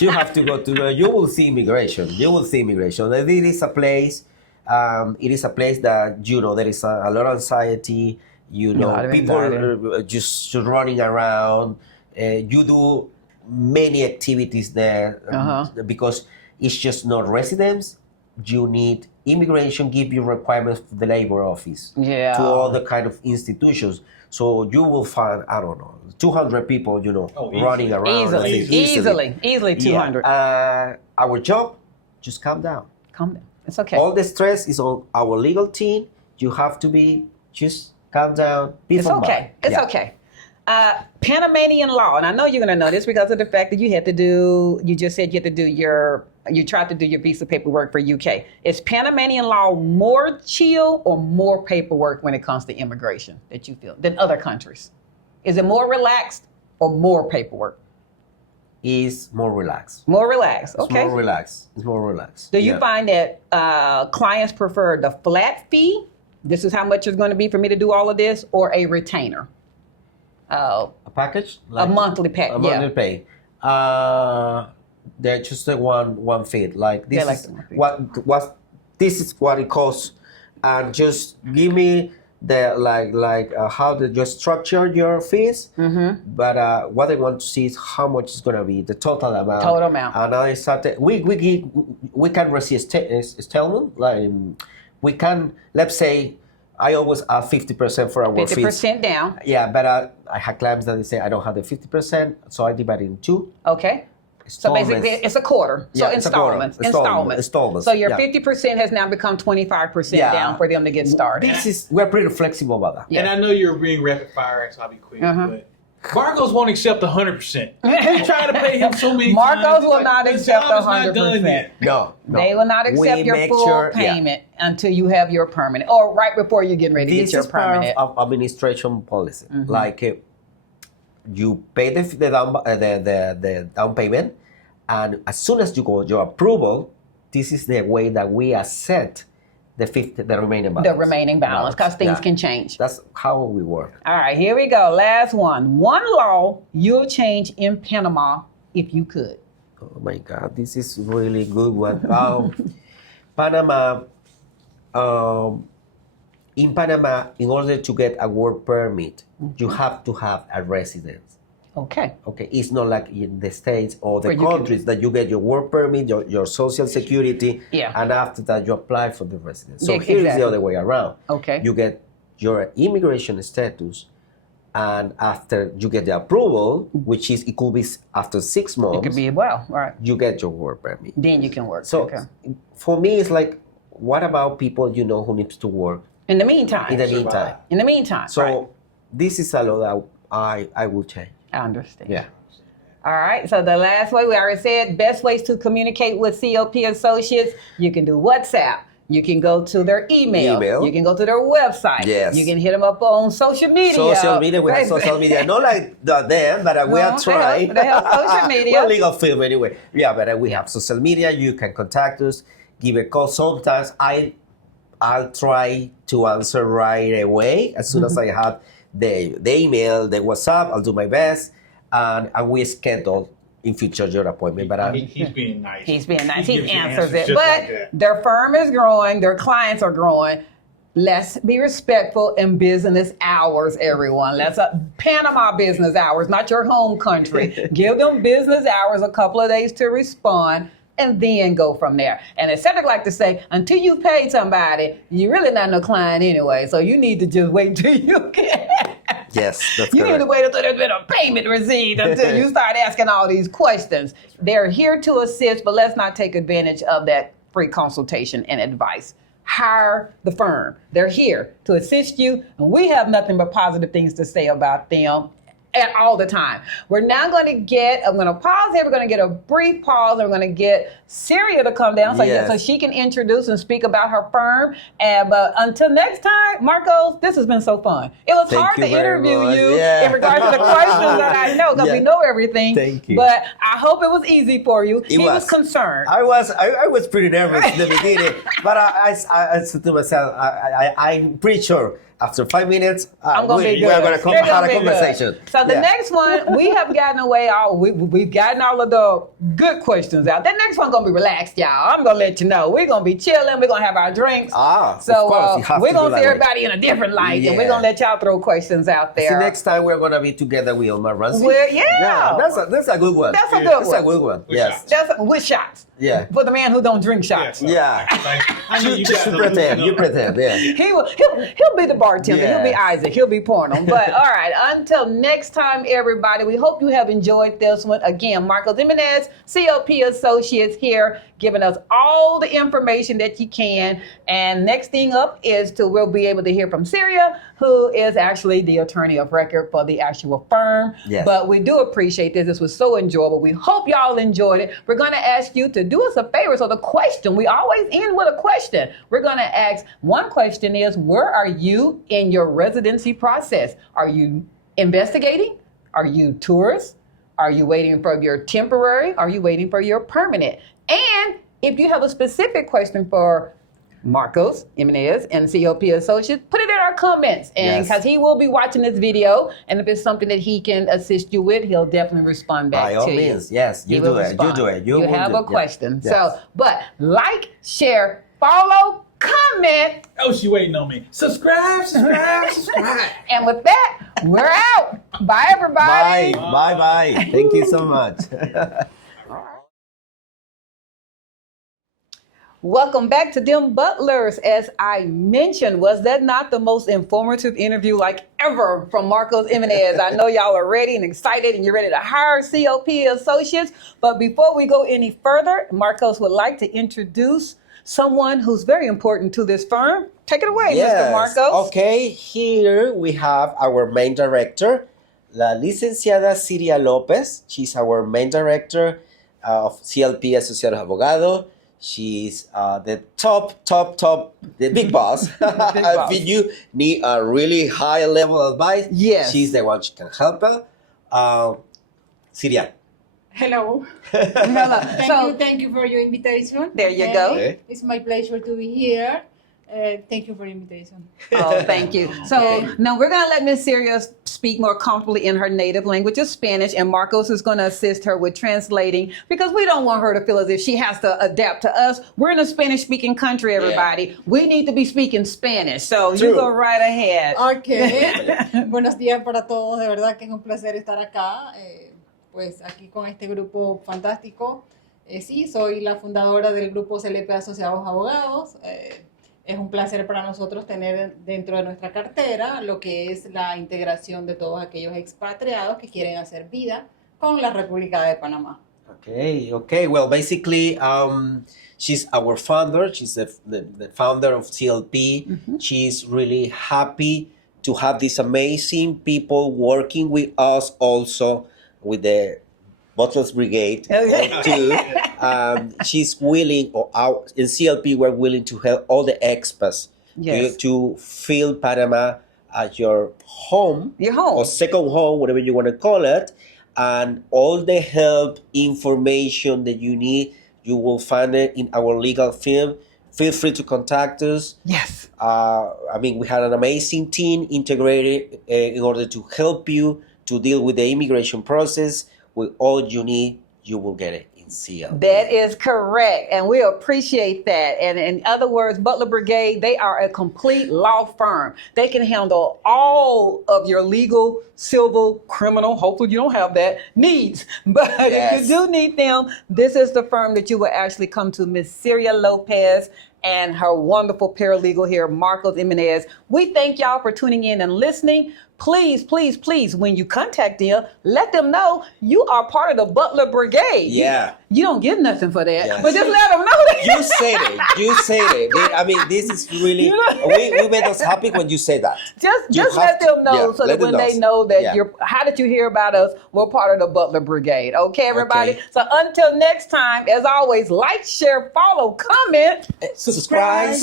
You have to go to you will see immigration. You will see immigration. It is a place. It is a place that there is a lot of anxiety. lot of People anxiety. are just running around. You do many activities there because it's just not residents. You need immigration give you requirements for the labor office Yeah. to all the kind of institutions. So you will find 200 people running around. Easily 200. Our job, just calm down. Calm down. It's okay. All the stress is on our legal team. You have to be just calm down. It's okay. It's okay. Panamanian law, and I know you're going to know this because of the fact that you just said you tried to do your visa paperwork for UK. Is Panamanian law more chill or more paperwork when it comes to immigration that you feel than other countries? Is it more relaxed or more paperwork? Is more relaxed. More relaxed. It's Okay. more relaxed. It's more relaxed. Do you Yeah. find that clients prefer the flat fee? This is how much it's going to be for me to do all of this, or a retainer? A package? A monthly pay. A monthly pay. They're just a one fee. Like this They like is the one fee. what this is what it costs, and just give me the how to just structure your fees. Mm-hmm. But what I want to see is how much is gonna be the total amount. Total amount. And I started. We can resist installment. Like we can. Let's say I always ask 50% for our fees. 50% down. Yeah, but I have clients that they say I don't have the 50%, so I divide it in two. Okay. So basically, it's a quarter. So Yeah, it's a quarter. Installments. So your Yeah. 50% has now become 25% Yeah. down for them to get started. We're pretty flexible about that. Yeah. And I know you're being rapid fire, so I'll be quick. Uh-huh. But Marcos won't accept 100%. You're trying to pay him so many Marcos times. will not the accept job is not 100%. done yet. No. They will not We accept your make full sure- payment until you have your permanent, or right before you're getting ready to This get your is part permanent. of administration policy. Mm-hmm. Like you pay the down payment, and as soon as you go your approval, this is the way that we accept the remaining balance. The remaining balance, because things Yeah. can change. That's how we work. All right, here we go. Last one. One law you'll change in Panama if you could. Oh my God, this is really good one. Panama, in Panama, in order to get a work permit, you have to have a residence. Okay. Okay, it's not like in the States or the Where you countries that you get your work permit, your social security, Yeah. and after that you apply for the residence. So Yeah, here is exactly. the other way around. Okay. You get your immigration status, and after you get the approval, which is it could be after 6 months, It could be well, right. you get your work permit. Then you can work. So okay. for me, it's like, what about people who needs to work In the meantime. in the meantime? In the meantime. So right. this is a law that I will change. I understand. Yeah. All right. So the last way, we already said, best ways to communicate with CLP Associates. You can do WhatsApp. You can go to their email. You can go to their website. Yes. You can hit them up on social media. Social media, we have social media. Not like them, but we are trying. They have social media. We're legal film anyway. Yeah, but we have social media. You can contact us, give a call. Sometimes I'll try to answer right away. As soon as I have the email, the WhatsApp, I'll do my best. And we schedule in future your appointment. But He's being nice. He's being nice. He gives you answers answers it. just But like that. their firm is growing. Their clients are growing. Let's be respectful in business hours, everyone. That's Panama business hours, not your home country. Give them business hours, a couple of days to respond, and then go from there. And as Cedric like to say, until you paid somebody, you're really not no client anyway. So you need to just wait until you get. yes, that's You need correct. to wait until there's been a payment receipt until you start asking all these questions. They're here to assist, but let's not take advantage of that free consultation and advice. Hire the firm. They're here to assist you, and we have nothing but positive things to say about them at all the time. We're now going to I'm going to pause here. We're going to get a brief pause, and we're going to get Syria to come down so she can introduce and speak about her firm. And but until next time, Marcos, this has been so fun. It was hard to interview you in regards to the questions that I know, because we know everything. Thank you. But I hope it was easy for you. He was concerned. I was pretty nervous in the beginning, but I said to myself, I'm pretty sure after 5 minutes, I'm gonna be good. we're going to have a conversation. Good. So the next one, we have gotten away we've gotten all of the good questions out. The next one's gonna be relaxed, y'all. I'm gonna let you know. We're gonna be chilling. We're gonna have our drinks. So we're gonna see everybody in a different light, and we're gonna let y'all throw questions out there. See, next time we're gonna be together with Omar Rancy. That's a good one. That's a good one. That's a good one. Yes. With shots. Yeah. For the man who don't drink shots. Yeah. I know you Just pretend. You pretend. Yeah. He'll be the bartender. Yeah. He'll be Isaac. He'll be pouring them. But all right, until next time, everybody, we hope you have enjoyed this one. Again, Marcos Jimenez, CLP Associates here, giving us all the information that you can. And next thing up is we'll be able to hear from Syria, who is actually the attorney of record for the actual firm. Yes. But we do appreciate this. This was so enjoyable. We hope y'all enjoyed it. We're going to ask you to do us a favor. So the question, we always end with a question. We're going to ask, one question is, where are you in your residency process? Are you investigating? Are you tourists? Are you waiting for your temporary? Are you waiting for your permanent? And if you have a specific question for Marcos Jimenez and CLP Associates, put it in our comments, and because he will be watching this video, and if it's something that he can assist you with, he'll definitely respond back By all to you. means, yes, you He do will it. respond. You do it. You have a question. Yes. So, but like, share, follow, comment, Oh, she waiting on me. Subscribe. and with that, we're out. Bye, everybody. Bye. Thank you so much. Welcome back to DemButlers. As I mentioned, was that not the most informative interview like ever from Marcos Jimenez? I know y'all are ready and excited and you're ready to hire CLP Associates. But before we go any further, Marcos would like to introduce someone who's very important to this firm. Take it away, Mr. Marcos. Okay, here we have our main director, La Licenciada Siria Lopez. She's our main director of CLP Associates Abogados. She's the top, the big boss. If you need a really high level advice, yes, she's the one who can help her. Siria. Hello. Hello. Thank you for your invitation. There you go. Okay. It's my pleasure to be here. Thank you for the invitation. Oh, thank you. So now we're going to let Miss Syria speak more comfortably in her native language of Spanish, and Marcos is going to assist her with translating because we don't want her to feel as if she has to adapt to us. We're in a Spanish-speaking country, everybody. Yeah. We need to be speaking Spanish, so True. You go right ahead. Ok. Buenos días para todos. De verdad que es un placer estar acá, pues aquí con este grupo fantástico. Sí, soy la fundadora del grupo CLP Asociados Abogados. Es un placer para nosotros tener dentro de nuestra cartera lo que es la integración de todos aquellos expatriados que quieren hacer vida con la República de Panamá. Okay. Well, basically, she's our founder. She's the founder of CLP. Mm-hmm. She's really happy to have these amazing people working with us also with the Butlers Brigade. Too. She's willing, in CLP, we're willing to help all the expats to feel Panama as your home, or second home, whatever you want to call it, and all the help, information that you need, you will find it in our legal firm. Feel free to contact us. Yes. We had an amazing team integrated in order to help you to deal with the immigration process. With all you need, you will get it in CLP. That is correct, and we appreciate that. And in other words, Butler Brigade, they are a complete law firm. They can handle all of your legal, civil, criminal, hopefully you don't have that, needs. But if you do need them, this is the firm that you will actually come to, Miss Syria Lopez and her wonderful paralegal here, Marcos Jimenez. We thank y'all for tuning in and listening. Please, please, please, when you contact them, let them know you are part of the Butler Brigade. Yeah. You don't get nothing for that, but just let them know that. You said it. This is really, we made us happy when you said that. Just let them know so that when they know that how did you hear about us? We're part of the Butler Brigade. Okay, everybody? Okay. So until next time, as always, like, share, follow, comment. Subscribe. And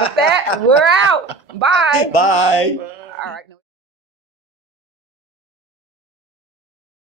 with that, we're out. Bye. Bye. All right.